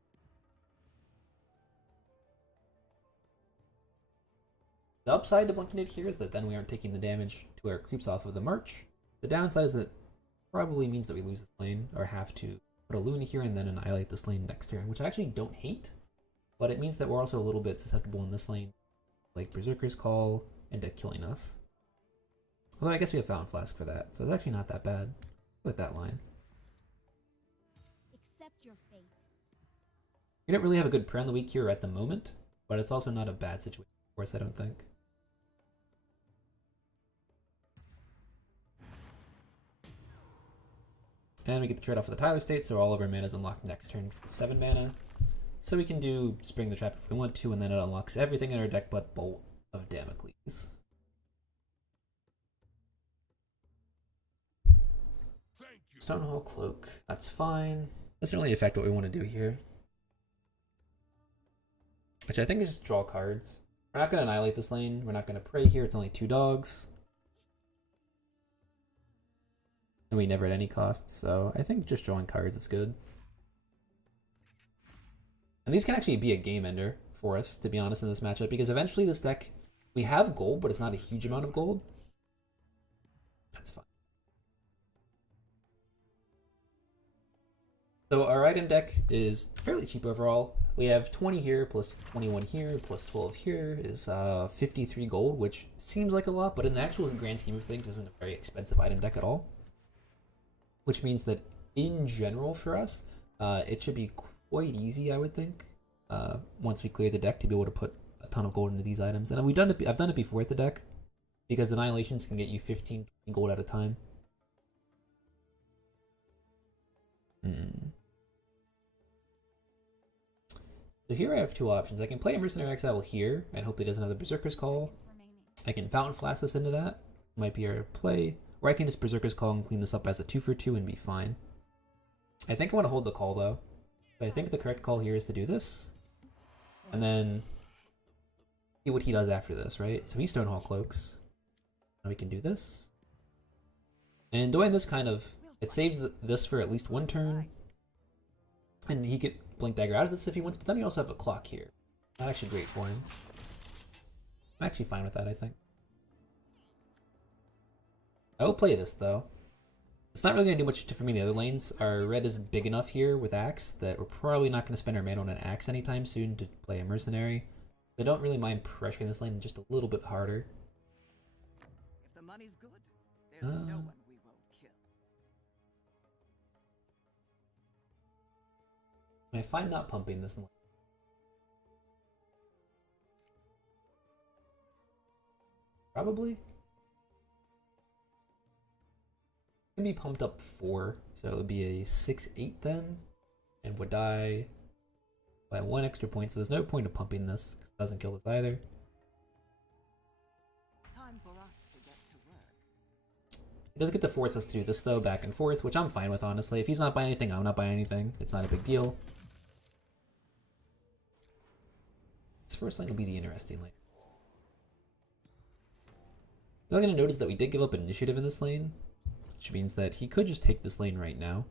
The upside to blinking it here is that then we aren't taking the damage to our creeps off of the march. The downside is that probably means that we lose this lane, or have to put a Luna here and then annihilate this lane next turn, which I actually don't hate, but it means that we're also a little bit susceptible in this lane, like Berserker's Call, into killing us. Although I guess we have Fountain Flask for that, so it's actually not that bad with that line. Accept your fate. We don't really have a good prayer on the week here at the moment, but it's also not a bad situation for us, I don't think. And we get the trade-off for the Tyler State, so all of our mana is unlocked next turn for 7 mana. So we can do Spring the Trap if we want to, and then it unlocks everything in our deck but Bolt of Damocles. Stonehall Cloak. That's fine. Doesn't really affect what we want to do here. Which I think is just draw cards. We're not going to annihilate this lane. We're not going to pray here. It's only 2 dogs. And we never at any cost, so I think just drawing cards is good. And these can actually be a game ender for us, to be honest, in this matchup, because eventually this deck, we have gold, but it's not a huge amount of gold. That's fine. So our item deck is fairly cheap overall. We have 20 here, plus 21 here, plus 12 here is 53 gold, which seems like a lot, but in the actual grand scheme of things isn't a very expensive item deck at all. Which means that in general for us, it should be quite easy, I would think, once we clear the deck to be able to put a ton of gold into these items. And I've done it before with the deck, because annihilations can get you 15 gold at a time. So here I have 2 options. I can play a Mercenary Exile here, and hope he doesn't have the Berserker's Call. I can Fountain Flask this into that. Might be our play. Or I can just Berserker's Call and clean this up as a 2 for 2 and be fine. I think I want to hold the call though. But I think the correct call here is to do this. And then see what he does after this, right? So he Stonehall Cloaks. Now we can do this. And doing this kind of, it saves this for at least 1 turn. And he could Blink Dagger out of this if he wants, but then you also have a clock here. That's actually great for him. I'm actually fine with that, I think. I will play this, though. It's not really going to do much for me in the other lanes. Our red is big enough here with Axe that we're probably not going to spend our mana on an Axe anytime soon to play a Mercenary. I don't really mind pressuring this lane just a little bit harder. If the money's good, there's no one we won't kill. I find not pumping this lane. Probably. Can be pumped up 4, so it would be a 6-8 then, and would die by 1 extra point. So there's no point of pumping this because it doesn't kill this either. Time for us to get to work. It does get to force us to do this though, back and forth, which I'm fine with honestly. If he's not buying anything, I'm not buying anything. It's not a big deal. This first lane will be the interesting lane. You're going to notice that we did give up initiative in this lane, which means that he could just take this lane right now.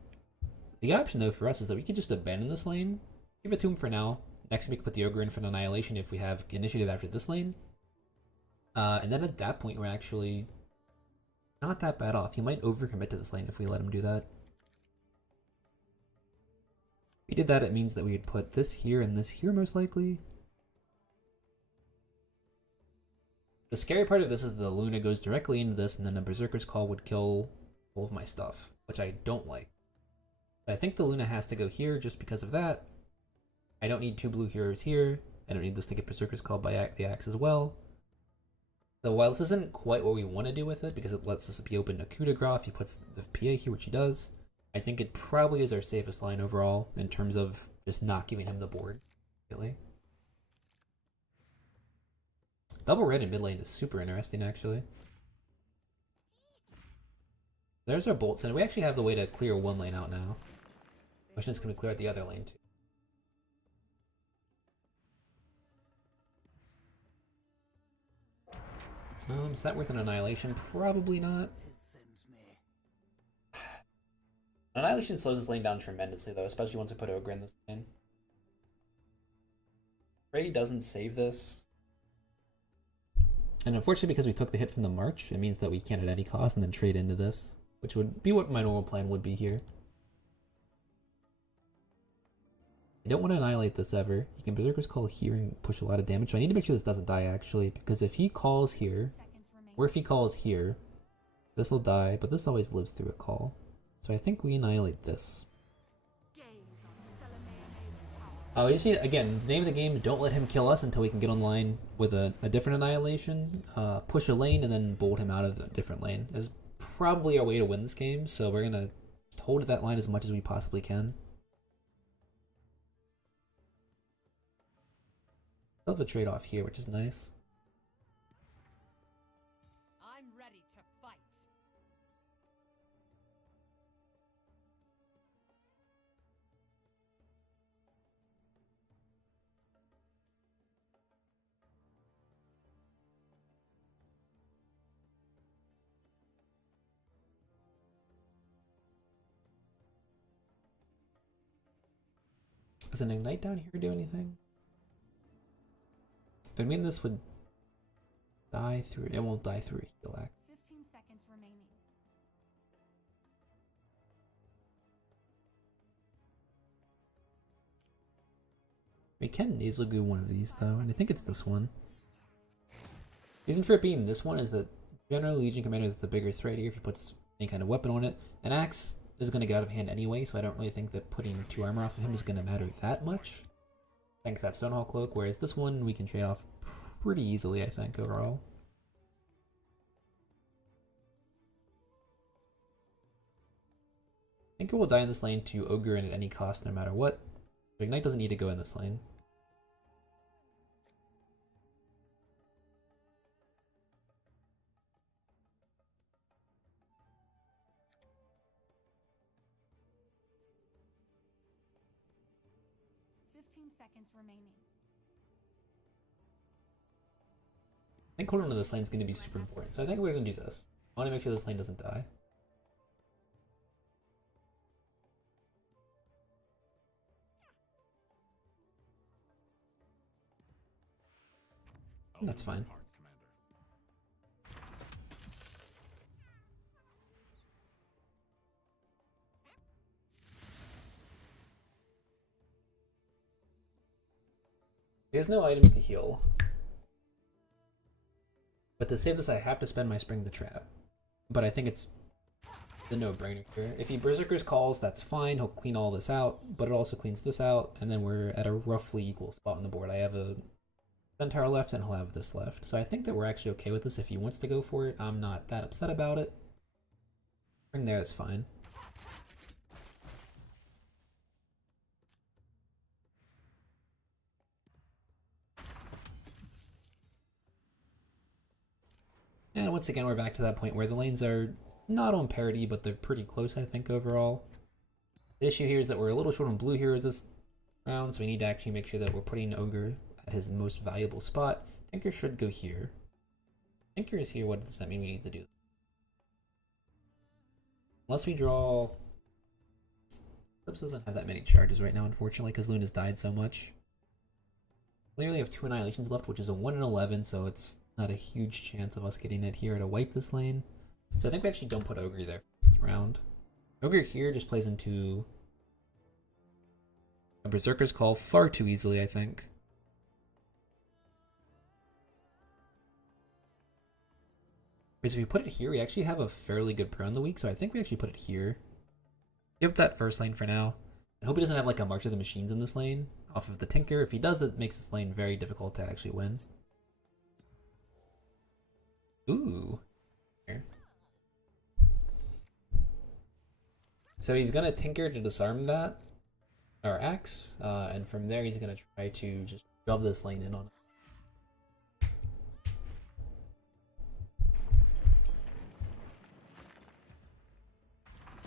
The option though for us is that we could just abandon this lane, give it to him for now. Next we can put the Ogre in for an Annihilation if we have initiative after this lane. And then at that point we're actually not that bad off. He might overcommit to this lane if we let him do that. If we did that, it means that we would put this here and this here most likely. The scary part of this is the Luna goes directly into this and then a Berserker's Call would kill all of my stuff, which I don't like. But I think the Luna has to go here just because of that. I don't need 2 blue heroes here. I don't need this to get Berserker's Call by the Axe as well. So while this isn't quite what we want to do with it, because it lets us be open to coup de grace if he puts the PA here, which he does, I think it probably is our safest line overall in terms of just not giving him the board. Really. Double red in mid lane is super interesting, actually. There's our bolts, and we actually have the way to clear 1 lane out now. Question is, can we clear out the other lane too? Is that worth an Annihilation? Probably not. Annihilation slows this lane down tremendously, though, especially once we put Ogre in this lane. Prey doesn't save this. And unfortunately, because we took the hit from the March, it means that we can't at any cost and then trade into this, which would be what my normal plan would be here. I don't want to annihilate this ever. He can Berserker's Call here and push a lot of damage, so I need to make sure this doesn't die, actually, because if he calls here, or if he calls here, this will die, but this always lives through a call. So I think we annihilate this. Oh, you see, again, the name of the game, don't let him kill us until we can get online with a different Annihilation. Push a lane and then bolt him out of a different lane is probably our way to win this game, so we're going to hold that line as much as we possibly can. Still have a trade-off here, which is nice. I'm ready to fight. Does an ignite down here do anything? I mean, this would die through. It won't die through a heal act. 15 seconds remaining. We can nasal goo one of these though, and I think it's this one. Reason for it being this one is that generally Legion Commander is the bigger threat here if he puts any kind of weapon on it. An axe is going to get out of hand anyway, so I don't really think that putting 2 armor off of him is going to matter that much. Thanks to that Stonehall Cloak, whereas this one we can trade off pretty easily, I think, overall. I think it will die in this lane to Ogre in at any cost no matter what. Ignite doesn't need to go in this lane. Seconds remaining. I think holding on to this lane is going to be super important, so I think we're going to do this. I want to make sure this lane doesn't die. That's fine. He has no items to heal. But to save this, I have to spend my Spring the Trap. But I think it's the no-brainer here. If he Berserker's Calls, that's fine. He'll clean all this out, but it also cleans this out, and then we're at a roughly equal spot on the board. I have a Centaur left, and he'll have this left. So I think that we're actually okay with this if he wants to go for it. I'm not that upset about it. Spring there is fine. And once again, we're back to that point where the lanes are not on parity, but they're pretty close, I think, overall. The issue here is that we're a little short on blue heroes this round, so we need to actually make sure that we're putting Ogre at his most valuable spot. Tinker should go here. Tinker is here, what does that mean we need to do? Unless we draw... Eclipse doesn't have that many charges right now, unfortunately, because Luna's died so much. We only have 2 Annihilations left, which is a 1 in 11, so it's not a huge chance of us getting it here to wipe this lane. So I think we actually don't put Ogre there for this round. Ogre here just plays into a Berserker's Call far too easily, I think. Because if we put it here, we actually have a fairly good pro in the week, so I think we actually put it here. Give that first lane for now. I hope he doesn't have like a March of the Machines in this lane off of the Tinker. If he does, it makes this lane very difficult to actually win. Ooh. Here. So he's gonna Tinker to disarm that, or Axe, and from there he's gonna try to just shove this lane in on it.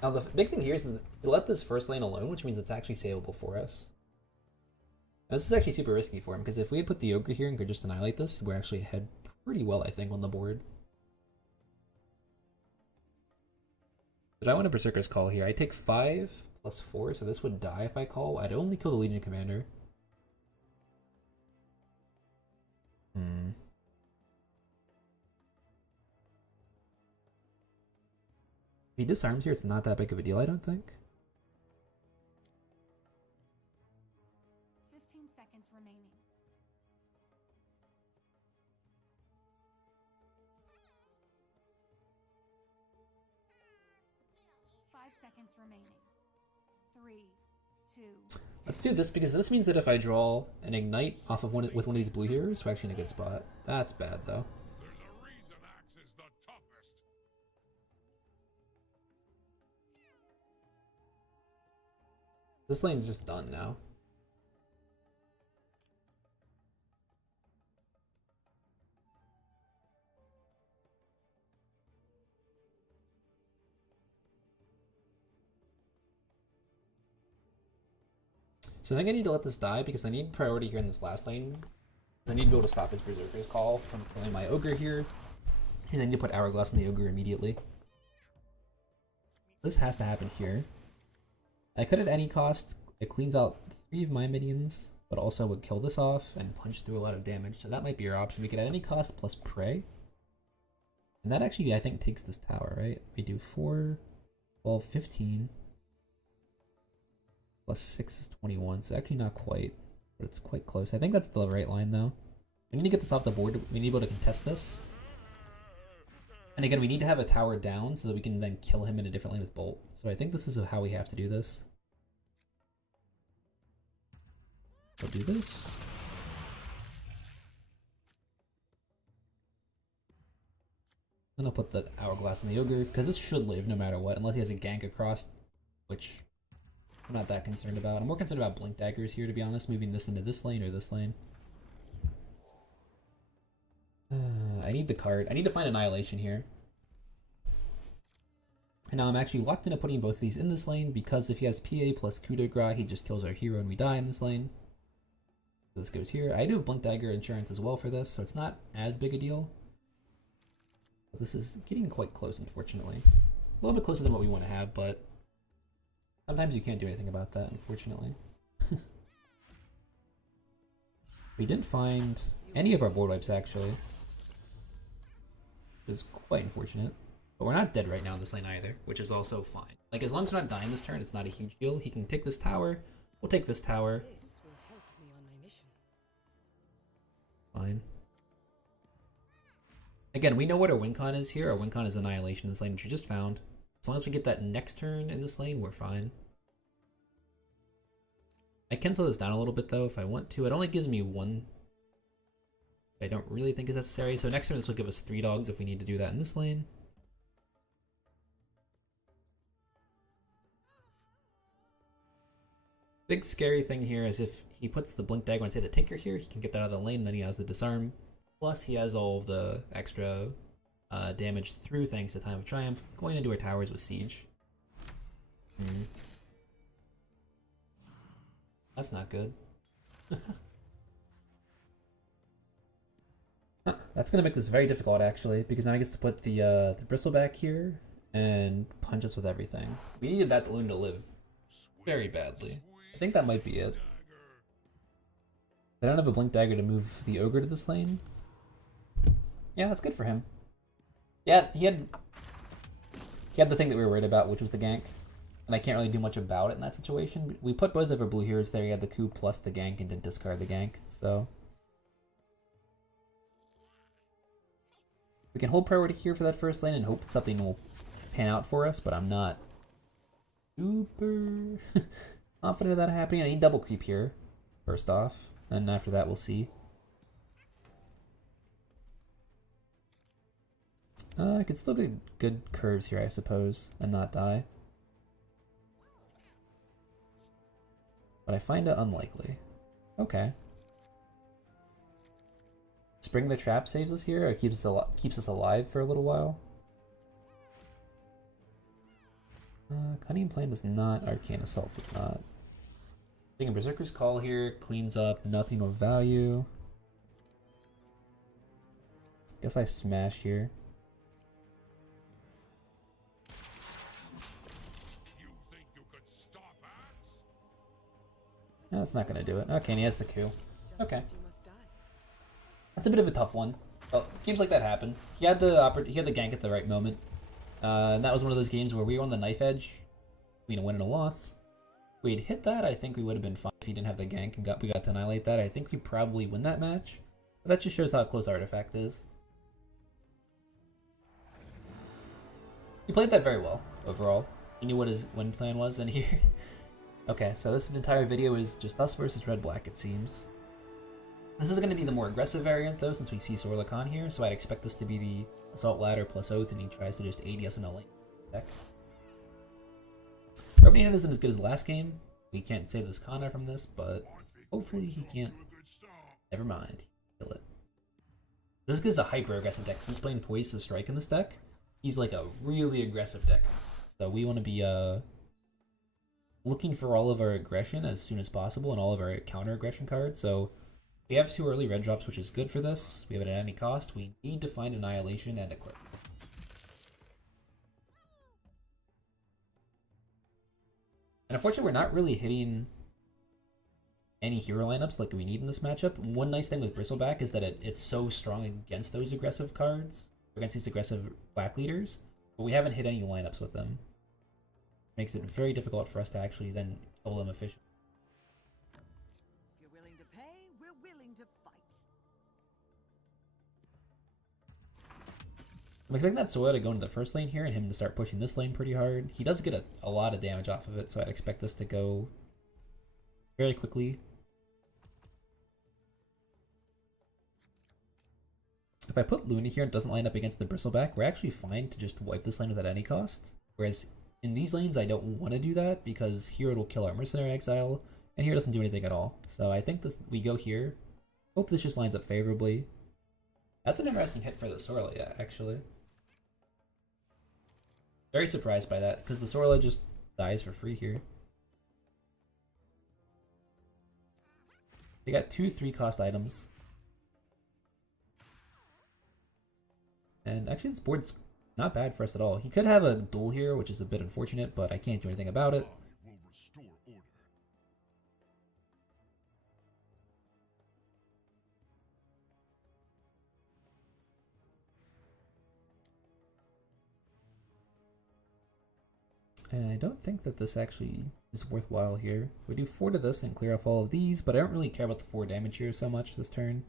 Now the big thing here is that we let this first lane alone, which means it's actually savable for us. Now, this is actually super risky for him, because if we had put the Ogre here and could just annihilate this, we're actually ahead pretty well, I think, on the board. But I want a Berserker's Call here. I take 5 plus 4, so this would die if I call. I'd only kill the Legion Commander. If he disarms here, it's not that big of a deal, I don't think. 15 seconds remaining. Seconds remaining. 3, 2. Let's do this because this means that if I draw an Ignite off of with one of these blue heroes, we're actually in a good spot. That's bad though. There's a reason Axe is the toughest. This lane's just done now. So I think I need to let this die because I need priority here in this last lane. I need to be able to stop his Berserker's Call from killing my Ogre here. And I need to put Hourglass on the Ogre immediately. This has to happen here. I could at any cost. It cleans out retrieve my minions, but also would kill this off and punch through a lot of damage. So that might be your option. We could at any cost plus prey. And that actually, I think, takes this tower, right? We do 4, 12, 15. Plus 6 is 21, so actually not quite. But it's quite close. I think that's the right line, though. We need to get this off the board. We need to be able to contest this. And again, we need to have a tower down so that we can then kill him in a different lane with Bolt. So I think this is how we have to do this. We'll do this. Then I'll put the Hourglass on the Ogre, because this should live no matter what, unless he has a gank across, which I'm not that concerned about. I'm more concerned about Blink Daggers here, to be honest, moving this into this lane or this lane. I need the card. I need to find Annihilation here. And now I'm actually locked into putting both of these in this lane, because if he has PA plus coup de grace, he just kills our hero and we die in this lane. So this goes here. I do have Blink Dagger insurance as well for this, so it's not as big a deal. But this is getting quite close, unfortunately. A little bit closer than what we want to have, but sometimes you can't do anything about that, unfortunately. We didn't find any of our board wipes, actually. Which is quite unfortunate. But we're not dead right now in this lane either, which is also fine. Like, as long as we're not dying this turn, it's not a huge deal. He can take this tower. We'll take this tower. This will help me on my mission. Fine. Again, we know what our win con is here. Our win con is Annihilation in this lane, which we just found. As long as we get that next turn in this lane, we're fine. I can slow this down a little bit, though, if I want to. It only gives me 1. I don't really think is necessary. So next turn, this will give us 3 dogs if we need to do that in this lane. Big scary thing here is if he puts the Blink Dagger on, say, the Tinker here, he can get that out of the lane, and then he has the Disarm. Plus, he has all of the extra damage through thanks to Time of Triumph, going into our towers with Siege. That's not good. That's going to make this very difficult, actually, because now he gets to put the Bristleback here and punch us with everything. We needed that balloon to live very badly. I think that might be it. I don't have a Blink Dagger to move the Ogre to this lane. Yeah, that's good for him. Yeah, he had the thing that we were worried about, which was the gank. And I can't really do much about it in that situation. We put both of our blue heroes there. He had the coup plus the gank and didn't discard the gank, so. We can hold priority here for that first lane and hope something will pan out for us, but I'm not super confident of that happening. I need double creep here, first off, and after that we'll see. I could still get good curves here, I suppose, and not die. But I find it unlikely. Okay. Spring the Trap saves us here, or keeps us alive for a little while. Cunning Plan does not. Arcane Assault does not. Taking Berserker's Call here cleans up nothing of value. Guess I smash here. You think you could stop us? No, that's not gonna do it. Okay, and he has the coup. Okay. You must die. That's a bit of a tough one. Well, games like that happen. He had the gank at the right moment. And that was one of those games where we were on the knife edge. We win and a loss. If we'd hit that, I think we would have been fine if he didn't have the gank and we got to annihilate that. I think we probably win that match. But that just shows how close Artifact is. He played that very well, overall. He knew what his win plan was, and here... Okay, so this entire video is just us versus Red-Black, it seems. This is going to be the more aggressive variant, though, since we see Sorla Khan here, so I'd expect this to be the Assault Ladder plus Oath, and he tries to just AD us in a lane deck. Our opening hand isn't as good as last game. We can't save this Kana from this, but hopefully he can't. Never mind. Kill it. This is a hyper-aggressive deck. He's playing Poise to Strike in this deck. He's like a really aggressive deck. So we want to be looking for all of our aggression as soon as possible and all of our counter-aggression cards. So we have 2 early red drops, which is good for this. We have it at any cost. We need to find Annihilation and a clip. And unfortunately, we're not really hitting any hero lineups like we need in this matchup. One nice thing with Bristleback is that it's so strong against those aggressive cards, against these aggressive black leaders, but we haven't hit any lineups with them. Makes it very difficult for us to actually then kill them efficiently. If you're willing to pay, we're willing to fight. I'm expecting that Soya to go into the first lane here and him to start pushing this lane pretty hard. He does get a lot of damage off of it, so I'd expect this to go very quickly. If I put Luna here and it doesn't line up against the Bristleback, we're actually fine to just wipe this lane without any cost. Whereas in these lanes, I don't want to do that because here it'll kill our Mercenary Exile, and here it doesn't do anything at all. So I think we go here. Hope this just lines up favorably. That's an interesting hit for the Sorla, yeah, actually. Very surprised by that, because the Sorla just dies for free here. They got 2 3-cost items. And actually this board's not bad for us at all. He could have a duel here, which is a bit unfortunate, but I can't do anything about it. I will restore order. And I don't think that this actually is worthwhile here. We do 4 to this and clear off all of these, but I don't really care about the 4 damage here so much this turn.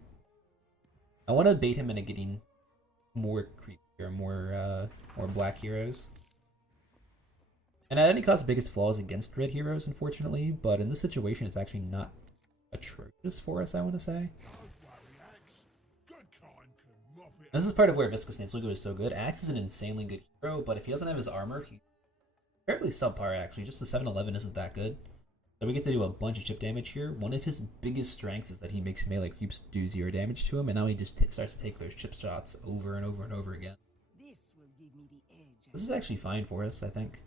I want to bait him into getting more creep here, more black heroes. And at any cost, biggest flaws against red heroes, unfortunately, but in this situation, it's actually not atrocious for us, I want to say. Don't worry, Axe. Good kind can mop it. This is part of where Viscous Nate's is so good. Axe is an insanely good hero, but if he doesn't have his armor, he's fairly subpar, actually. Just the 7-11 isn't that good. So we get to do a bunch of chip damage here. One of his biggest strengths is that he makes melee creeps do 0 damage to him, and now he just starts to take those chip shots over and over and over again. This will give me the edge. This is actually fine for us, I think.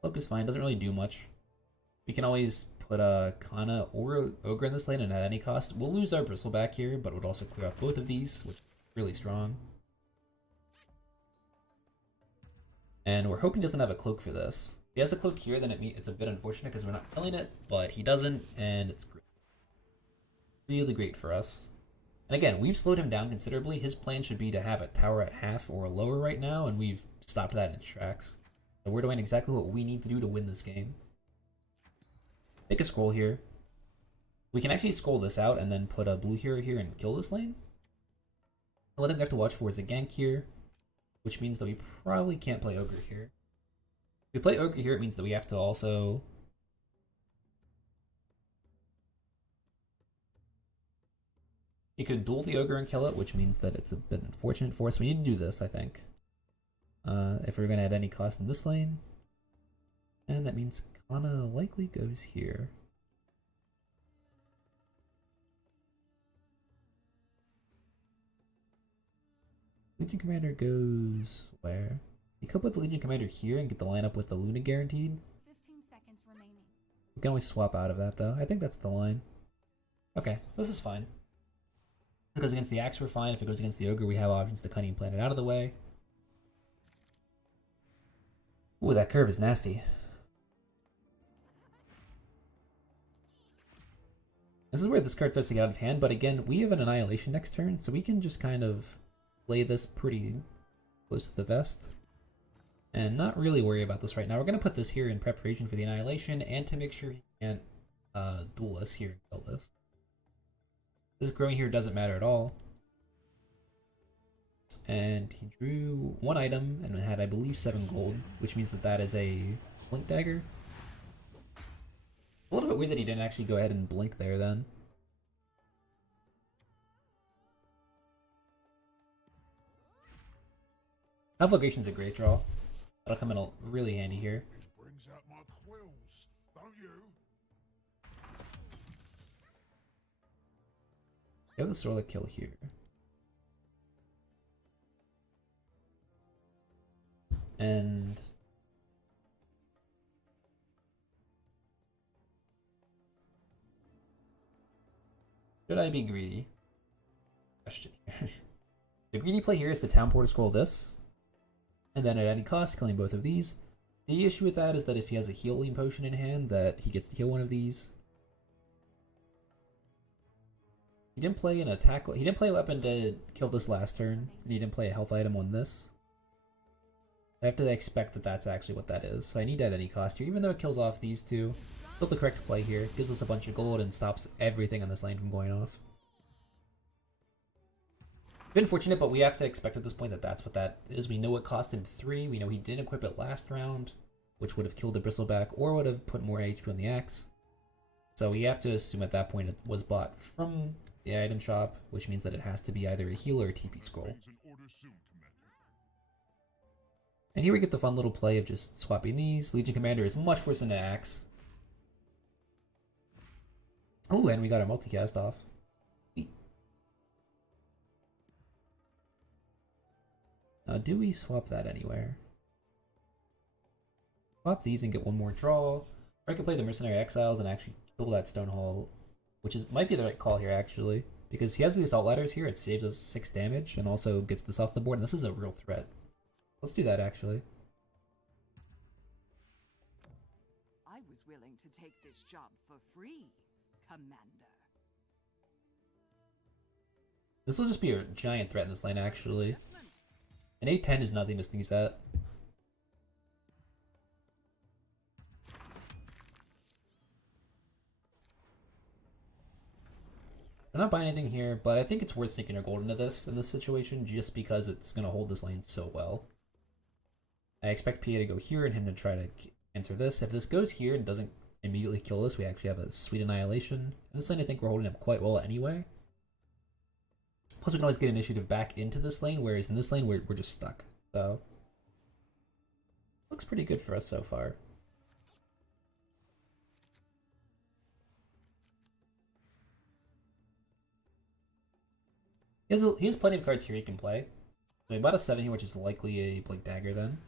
Cloak is fine, doesn't really do much. We can always put Kana or Ogre in this lane, and at any cost, we'll lose our Bristleback here, but it would also clear off both of these, which is really strong. And we're hoping he doesn't have a cloak for this. If he has a cloak here, then it's a bit unfortunate because we're not killing it, but he doesn't, and it's great. Really great for us. And again, we've slowed him down considerably. His plan should be to have a tower at half or lower right now, and we've stopped that in its tracks. So we're doing exactly what we need to do to win this game. Take a scroll here. We can actually scroll this out and then put a blue hero here and kill this lane. The only thing we have to watch for is a gank here, which means that we probably can't play Ogre here. If we play Ogre here, it means that we have to also... He could duel the Ogre and kill it, which means that it's a bit unfortunate for us. We need to do this, I think. If we're going to at any cost in this lane. And that means Kana likely goes here. Legion Commander goes where? You could put the Legion Commander here and get the lineup with the Luna guaranteed. 15 seconds remaining. We can always swap out of that though. I think that's the line. Okay, this is fine. If it goes against the Axe, we're fine. If it goes against the Ogre, we have options to Cunning Planet out of the way. Ooh, that curve is nasty. This is where this card starts to get out of hand, but again, we have an Annihilation next turn, so we can just kind of play this pretty close to the vest. And not really worry about this right now. We're going to put this here in preparation for the Annihilation, and to make sure he can't duel us here and kill this. This growing here doesn't matter at all. And he drew 1 item and had, I believe, 7 gold, which means that that is a Blink Dagger. A little bit weird that he didn't actually go ahead and blink there then. Conflagration's a great draw. That'll come in really handy here. It brings out my quills, don't you? We have the Sorla kill here. And should I be greedy? Question here. The greedy play here is the Town Porter scroll this, and then at any cost, killing both of these. The issue with that is that if he has a healing potion in hand, that he gets to heal one of these. He didn't play an attack. He didn't play a weapon to kill this last turn, and he didn't play a health item on this. I have to expect that that's actually what that is. So I need that at any cost here, even though it kills off these two. Still the correct play here. Gives us a bunch of gold and stops everything on this lane from going off. Been fortunate, but we have to expect at this point that that's what that is. We know it cost him 3. We know he didn't equip it last round, which would have killed the bristleback or would have put more HP on the axe. So we have to assume at that point it was bought from the item shop, which means that it has to be either a heal or a TP scroll. And here we get the fun little play of just swapping these. Legion Commander is much worse than an axe. Oh, and we got our multicast off. Now, do we swap that anywhere? Swap these and get one more draw. Or I could play the Mercenary Exiles and actually kill that Stone Hall, which might be the right call here, actually. Because he has the Assault Ladders here, it saves us 6 damage and also gets this off the board, and this is a real threat. Let's do that, actually. I was willing to take this job for free, Commander. This will just be a giant threat in this lane, actually. An 8-10 is nothing to sneeze at. I'm not buying anything here, but I think it's worth sinking our gold into this in this situation just because it's going to hold this lane so well. I expect PA to go here and him to try to answer this. If this goes here and doesn't immediately kill us, we actually have a sweet annihilation. In this lane, I think we're holding up quite well anyway. Plus, we can always get initiative back into this lane, whereas in this lane, we're just stuck. So, looks pretty good for us so far. He has plenty of cards here he can play. So he bought a 7 here, which is likely a Blink Dagger then.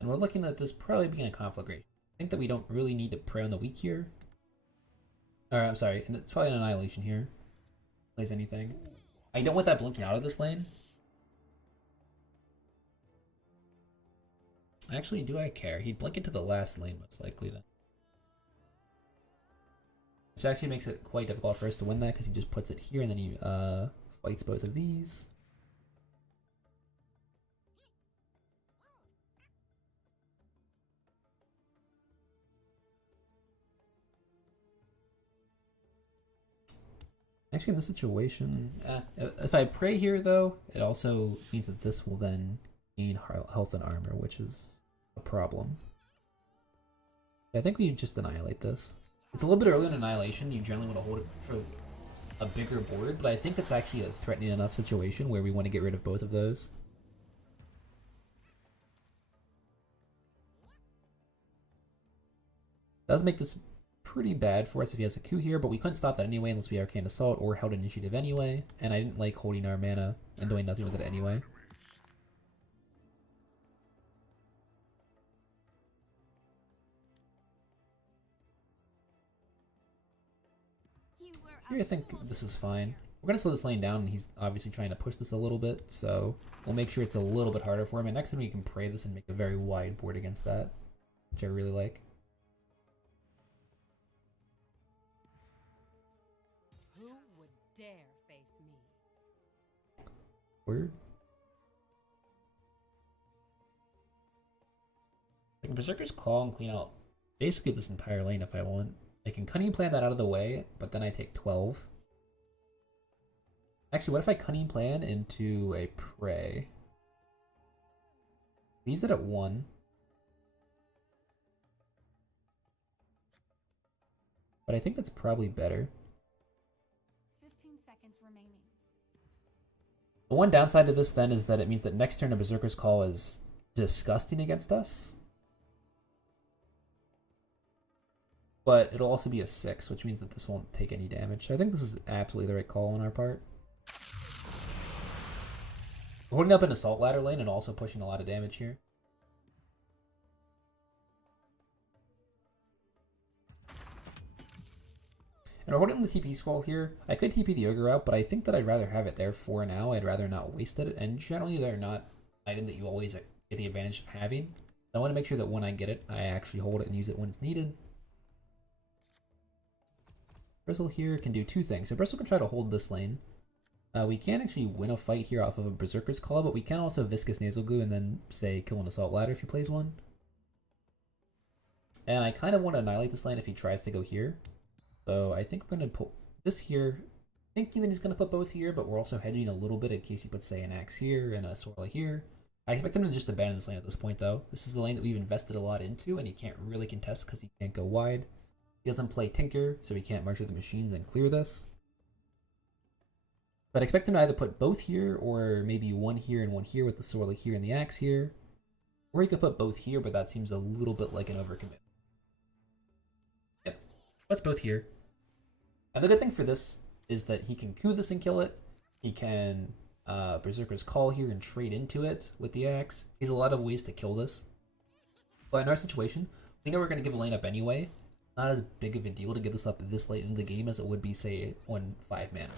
And we're looking at this probably being a conflagration. I think that we don't really need to prey on the weak here. Or, I'm sorry, and it's probably an Annihilation here. Plays anything. I don't want that blinking out of this lane. Actually, do I care? He'd blink into the last lane, most likely, then. Which actually makes it quite difficult for us to win that, because he just puts it here, and then he fights both of these. Actually, in this situation, if I pray here, though, it also means that this will then gain health and armor, which is a problem. I think we just annihilate this. It's a little bit early in Annihilation. You generally want to hold it for a bigger board, but I think it's actually a threatening enough situation where we want to get rid of both of those. Does make this pretty bad for us if he has a coup here, but we couldn't stop that anyway unless we Arcane Assault or held initiative anyway, and I didn't like holding our mana and doing nothing with it anyway. Here I think this is fine. We're going to slow this lane down, and he's obviously trying to push this a little bit, so we'll make sure it's a little bit harder for him, and next time we can pray this and make a very wide board against that, which I really like. Who would dare face me? Word. I can Berserker's Claw and clean out basically this entire lane if I want. I can Cunning Plan that out of the way, but then I take 12. Actually, what if I Cunning Plan into a Prey? Use it at 1. But I think that's probably better. 15 seconds remaining. The one downside to this then is that it means that next turn a Berserker's Call is disgusting against us. But it'll also be a 6, which means that this won't take any damage. So I think this is absolutely the right call on our part. We're holding up an Assault Ladder lane and also pushing a lot of damage here. And we're holding the TP scroll here. I could TP the Ogre out, but I think that I'd rather have it there for now. I'd rather not waste it, and generally they're not item that you always get the advantage of having. So I want to make sure that when I get it, I actually hold it and use it when it's needed. Bristle here can do two things. So Bristle can try to hold this lane. We can actually win a fight here off of a Berserker's Call, but we can also Viscous Nasal Glue and then, say, kill an Assault Ladder if he plays one. And I kind of want to annihilate this lane if he tries to go here. So I think we're going to put this here, thinking that he's going to put both here, but we're also hedging a little bit in case he puts, say, an Axe here and a Swirl here. I expect him to just abandon this lane at this point, though. This is a lane that we've invested a lot into, and he can't really contest because he can't go wide. He doesn't play Tinker, so he can't merge with the machines and clear this. But I expect him to either put both here, or maybe one here and one here with the Swirl here and the Axe here. Or he could put both here, but that seems a little bit like an overcommit. Yep, that's both here. And the good thing for this is that he can coup this and kill it. He can Berserker's Call here and trade into it with the Axe. He has a lot of ways to kill this. But in our situation, we know we're going to give a lane up anyway. Not as big of a deal to give this up this late in the game as it would be, say, on 5 mana.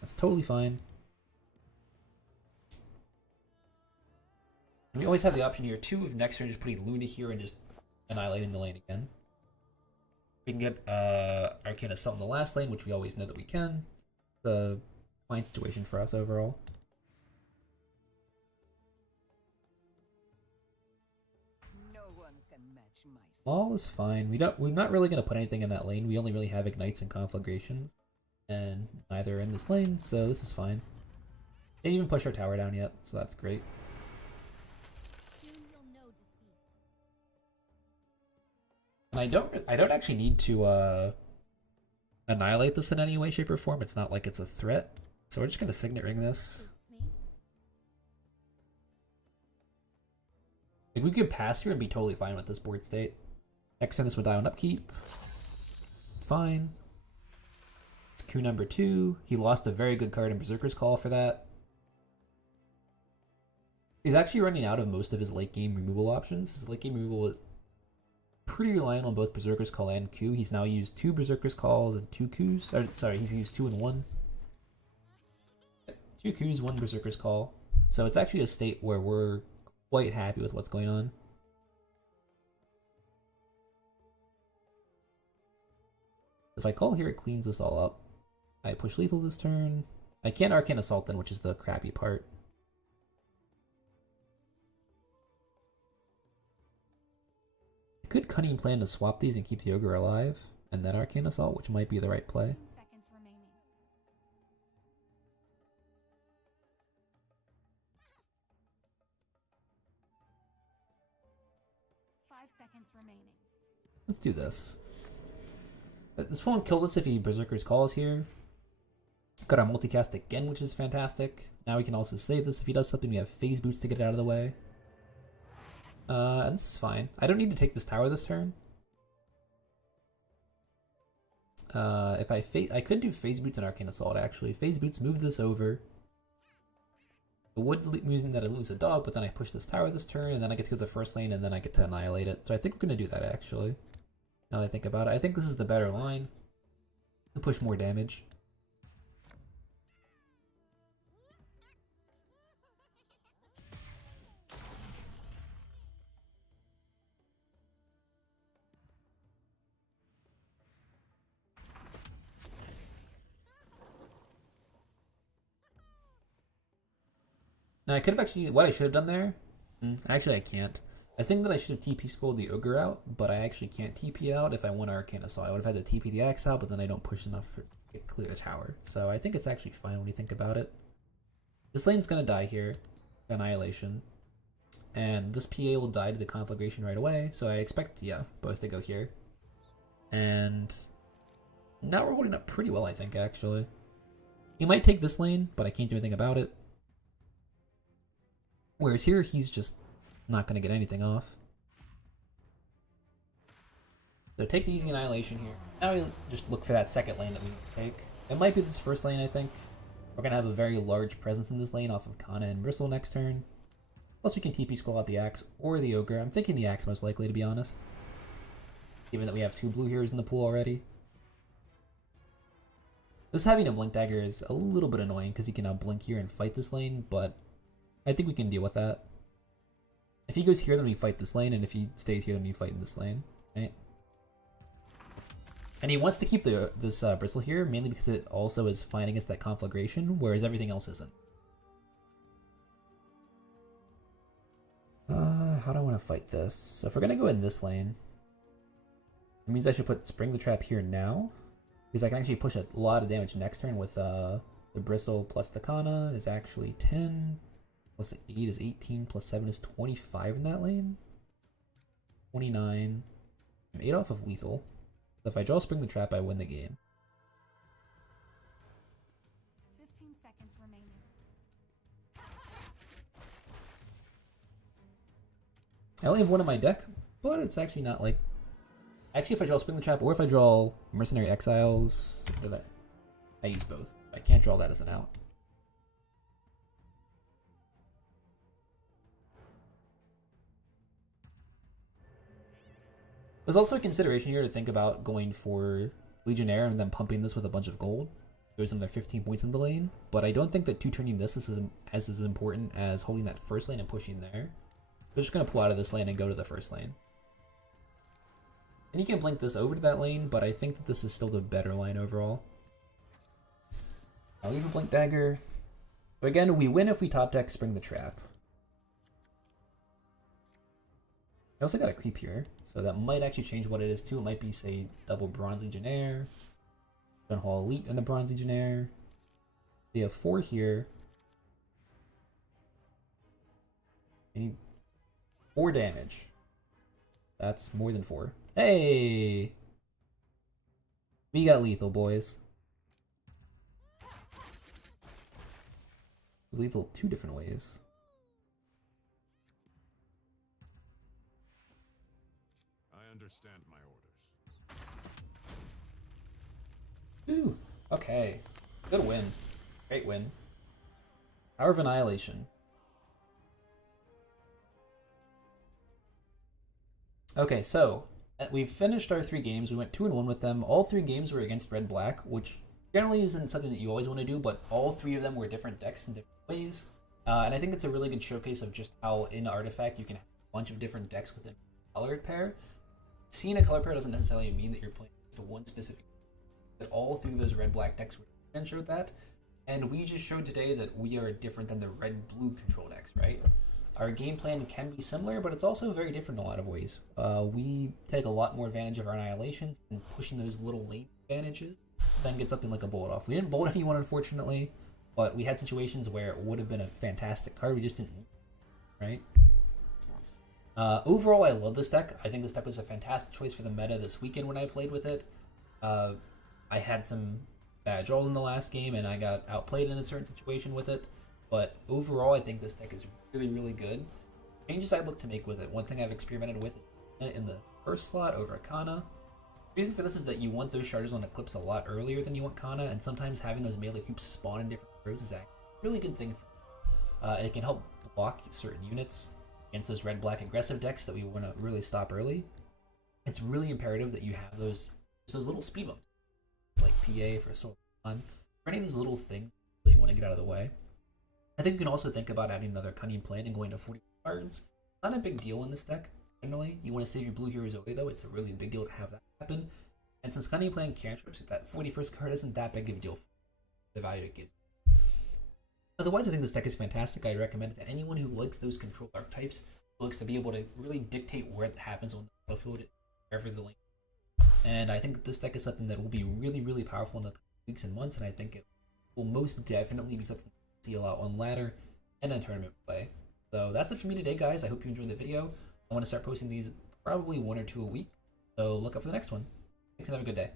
That's totally fine. And we always have the option here too of next turn just putting Luna here and just annihilating the lane again. We can get Arcane Assault in the last lane, which we always know that we can. It's a fine situation for us overall. No one can match my All is fine. We're not really gonna put anything in that lane. We only really have Ignites and Conflagrations. And neither are in this lane, so this is fine. Didn't even push our tower down yet, so that's great. Soon you'll know defeat. And I don't actually need to annihilate this in any way, shape, or form. It's not like it's a threat. So we're just gonna Signet Ring this. Suits me. Like, we could pass here and be totally fine with this board state. Next turn this would die on upkeep. Fine. It's coup number 2. He lost a very good card in Berserker's Call for that. He's actually running out of most of his late game removal options. His late game removal is pretty reliant on both Berserker's Call and coup. He's now used 2 Berserker's Calls and 2 coups. Sorry, he's used 2 and 1. 2 coups, 1 Berserker's Call. So it's actually a state where we're quite happy with what's going on. If I call here, it cleans this all up. I push lethal this turn. I can't Arcane Assault then, which is the crappy part. I could Cunning Plan to swap these and keep the Ogre alive, and then Arcane Assault, which might be the right play. 15 seconds remaining. 5 seconds remaining. Let's do this. This won't kill us if he Berserker's Calls here. Got our multicast again, which is fantastic. Now we can also save this. If he does something, we have Phase Boots to get it out of the way. And this is fine. I don't need to take this tower this turn. If I could do Phase Boots and Arcane Assault, actually. Phase Boots, move this over. It would mean that I lose a dog, but then I push this tower this turn, and then I get to go to the first lane, and then I get to annihilate it. So I think we're going to do that, actually. Now that I think about it. I think this is the better line. To push more damage. Now I could have actually, what I should have done there, actually I can't. I was thinking that I should have TP scrolled the Ogre out, but I actually can't TP out if I want Arcane Assault. I would have had to TP the Axe out, but then I don't push enough to clear the tower. So I think it's actually fine when you think about it. This lane's gonna die here, Annihilation. And this PA will die to the Conflagration right away, so I expect, yeah, both to go here. And now we're holding up pretty well, I think, actually. He might take this lane, but I can't do anything about it. Whereas here, he's just not going to get anything off. So take the easy Annihilation here. Now we just look for that second lane that we take. It might be this first lane, I think. We're going to have a very large presence in this lane off of Kana and Bristle next turn. Plus we can TP scroll out the Axe or the Ogre. I'm thinking the Axe most likely, to be honest. Given that we have 2 blue heroes in the pool already. This having a blink dagger is a little bit annoying because he can now blink here and fight this lane, but I think we can deal with that. If he goes here, then we fight this lane, and if he stays here, then we fight in this lane, right? And he wants to keep this bristle here, mainly because it also is fine against that conflagration, whereas everything else isn't. How do I want to fight this? So if we're going to go in this lane, it means I should put Spring the Trap here now, because I can actually push a lot of damage next turn with the bristle plus the Kana is actually 10, plus 8 is 18, plus 7 is 25 in that lane. 29. I'm 8 off of lethal. So if I draw Spring the Trap, I win the game. 15 seconds remaining. I only have one in my deck, but it's actually not like... Actually, if I draw Spring the Trap or if I draw Mercenary Exiles, I use both. I can't draw that as an out. There's also a consideration here to think about going for Legionnaire and then pumping this with a bunch of gold. There's another 15 points in the lane, but I don't think that 2-turning this is as important as holding that first lane and pushing there. We're just going to pull out of this lane and go to the first lane. And you can blink this over to that lane, but I think that this is still the better line overall. I'll leave a blink dagger. So again, we win if we top deck Spring the Trap. I also got a creep here, so that might actually change what it is too. It might be, say, double Bronze Legionnaire, Dunhall Elite and a Bronze Legionnaire. We have 4 here. We need 4 damage. That's more than 4. Hey! We got lethal, boys. Lethal 2 different ways. I understand my orders. Ooh, okay. Good win. Great win. Power of Annihilation. Okay, so we've finished our 3 games. We went 2-1 with them. All 3 games were against red-black, which generally isn't something that you always want to do, but all 3 of them were different decks in different ways. And I think it's a really good showcase of just how in Artifact you can have a bunch of different decks within a colored pair. Seeing a color pair doesn't necessarily mean that you're playing against one specific, that all 3 of those red-black decks were and showed that. And we just showed today that we are different than the red-blue control decks, right? Our game plan can be similar, but it's also very different in a lot of ways. We take a lot more advantage of our annihilations and pushing those little late advantages, then get something like a bullet off. We didn't bullet anyone, unfortunately, but we had situations where it would have been a fantastic card. We just didn't, right? Overall, I love this deck. I think this deck was a fantastic choice for the meta this weekend when I played with it. I had some bad draws in the last game, and I got outplayed in a certain situation with it. But overall, I think this deck is really, really good. Changes I'd look to make with it. One thing I've experimented with in the first slot over Kana. The reason for this is that you want those charges on Eclipse a lot earlier than you want Kana, and sometimes having those melee creeps spawn in different rows is actually a really good thing for it can help block certain units against those red-black aggressive decks that we want to really stop early. It's really imperative that you have those little speed bumps, like PA for Soul on, for any of those little things you really want to get out of the way. I think you can also think about adding another Cunning Plan and going to 40 cards. Not a big deal in this deck, generally. You want to save your blue heroes early, though. It's a really big deal to have that happen. And since Cunning Plan cantrips, that 41st card isn't that big of a deal for the value it gives. Otherwise, I think this deck is fantastic. I recommend it to anyone who likes those control archetypes, who likes to be able to really dictate where it happens on the battlefield, wherever the lane. And I think that this deck is something that will be really, really powerful in the weeks and months, and I think it will most definitely be something see a lot on ladder and then tournament play. So that's it for me today, guys. I hope you enjoyed the video. I want to start posting these probably 1 or 2 a week, so look out for the next one. Thanks and have a good day.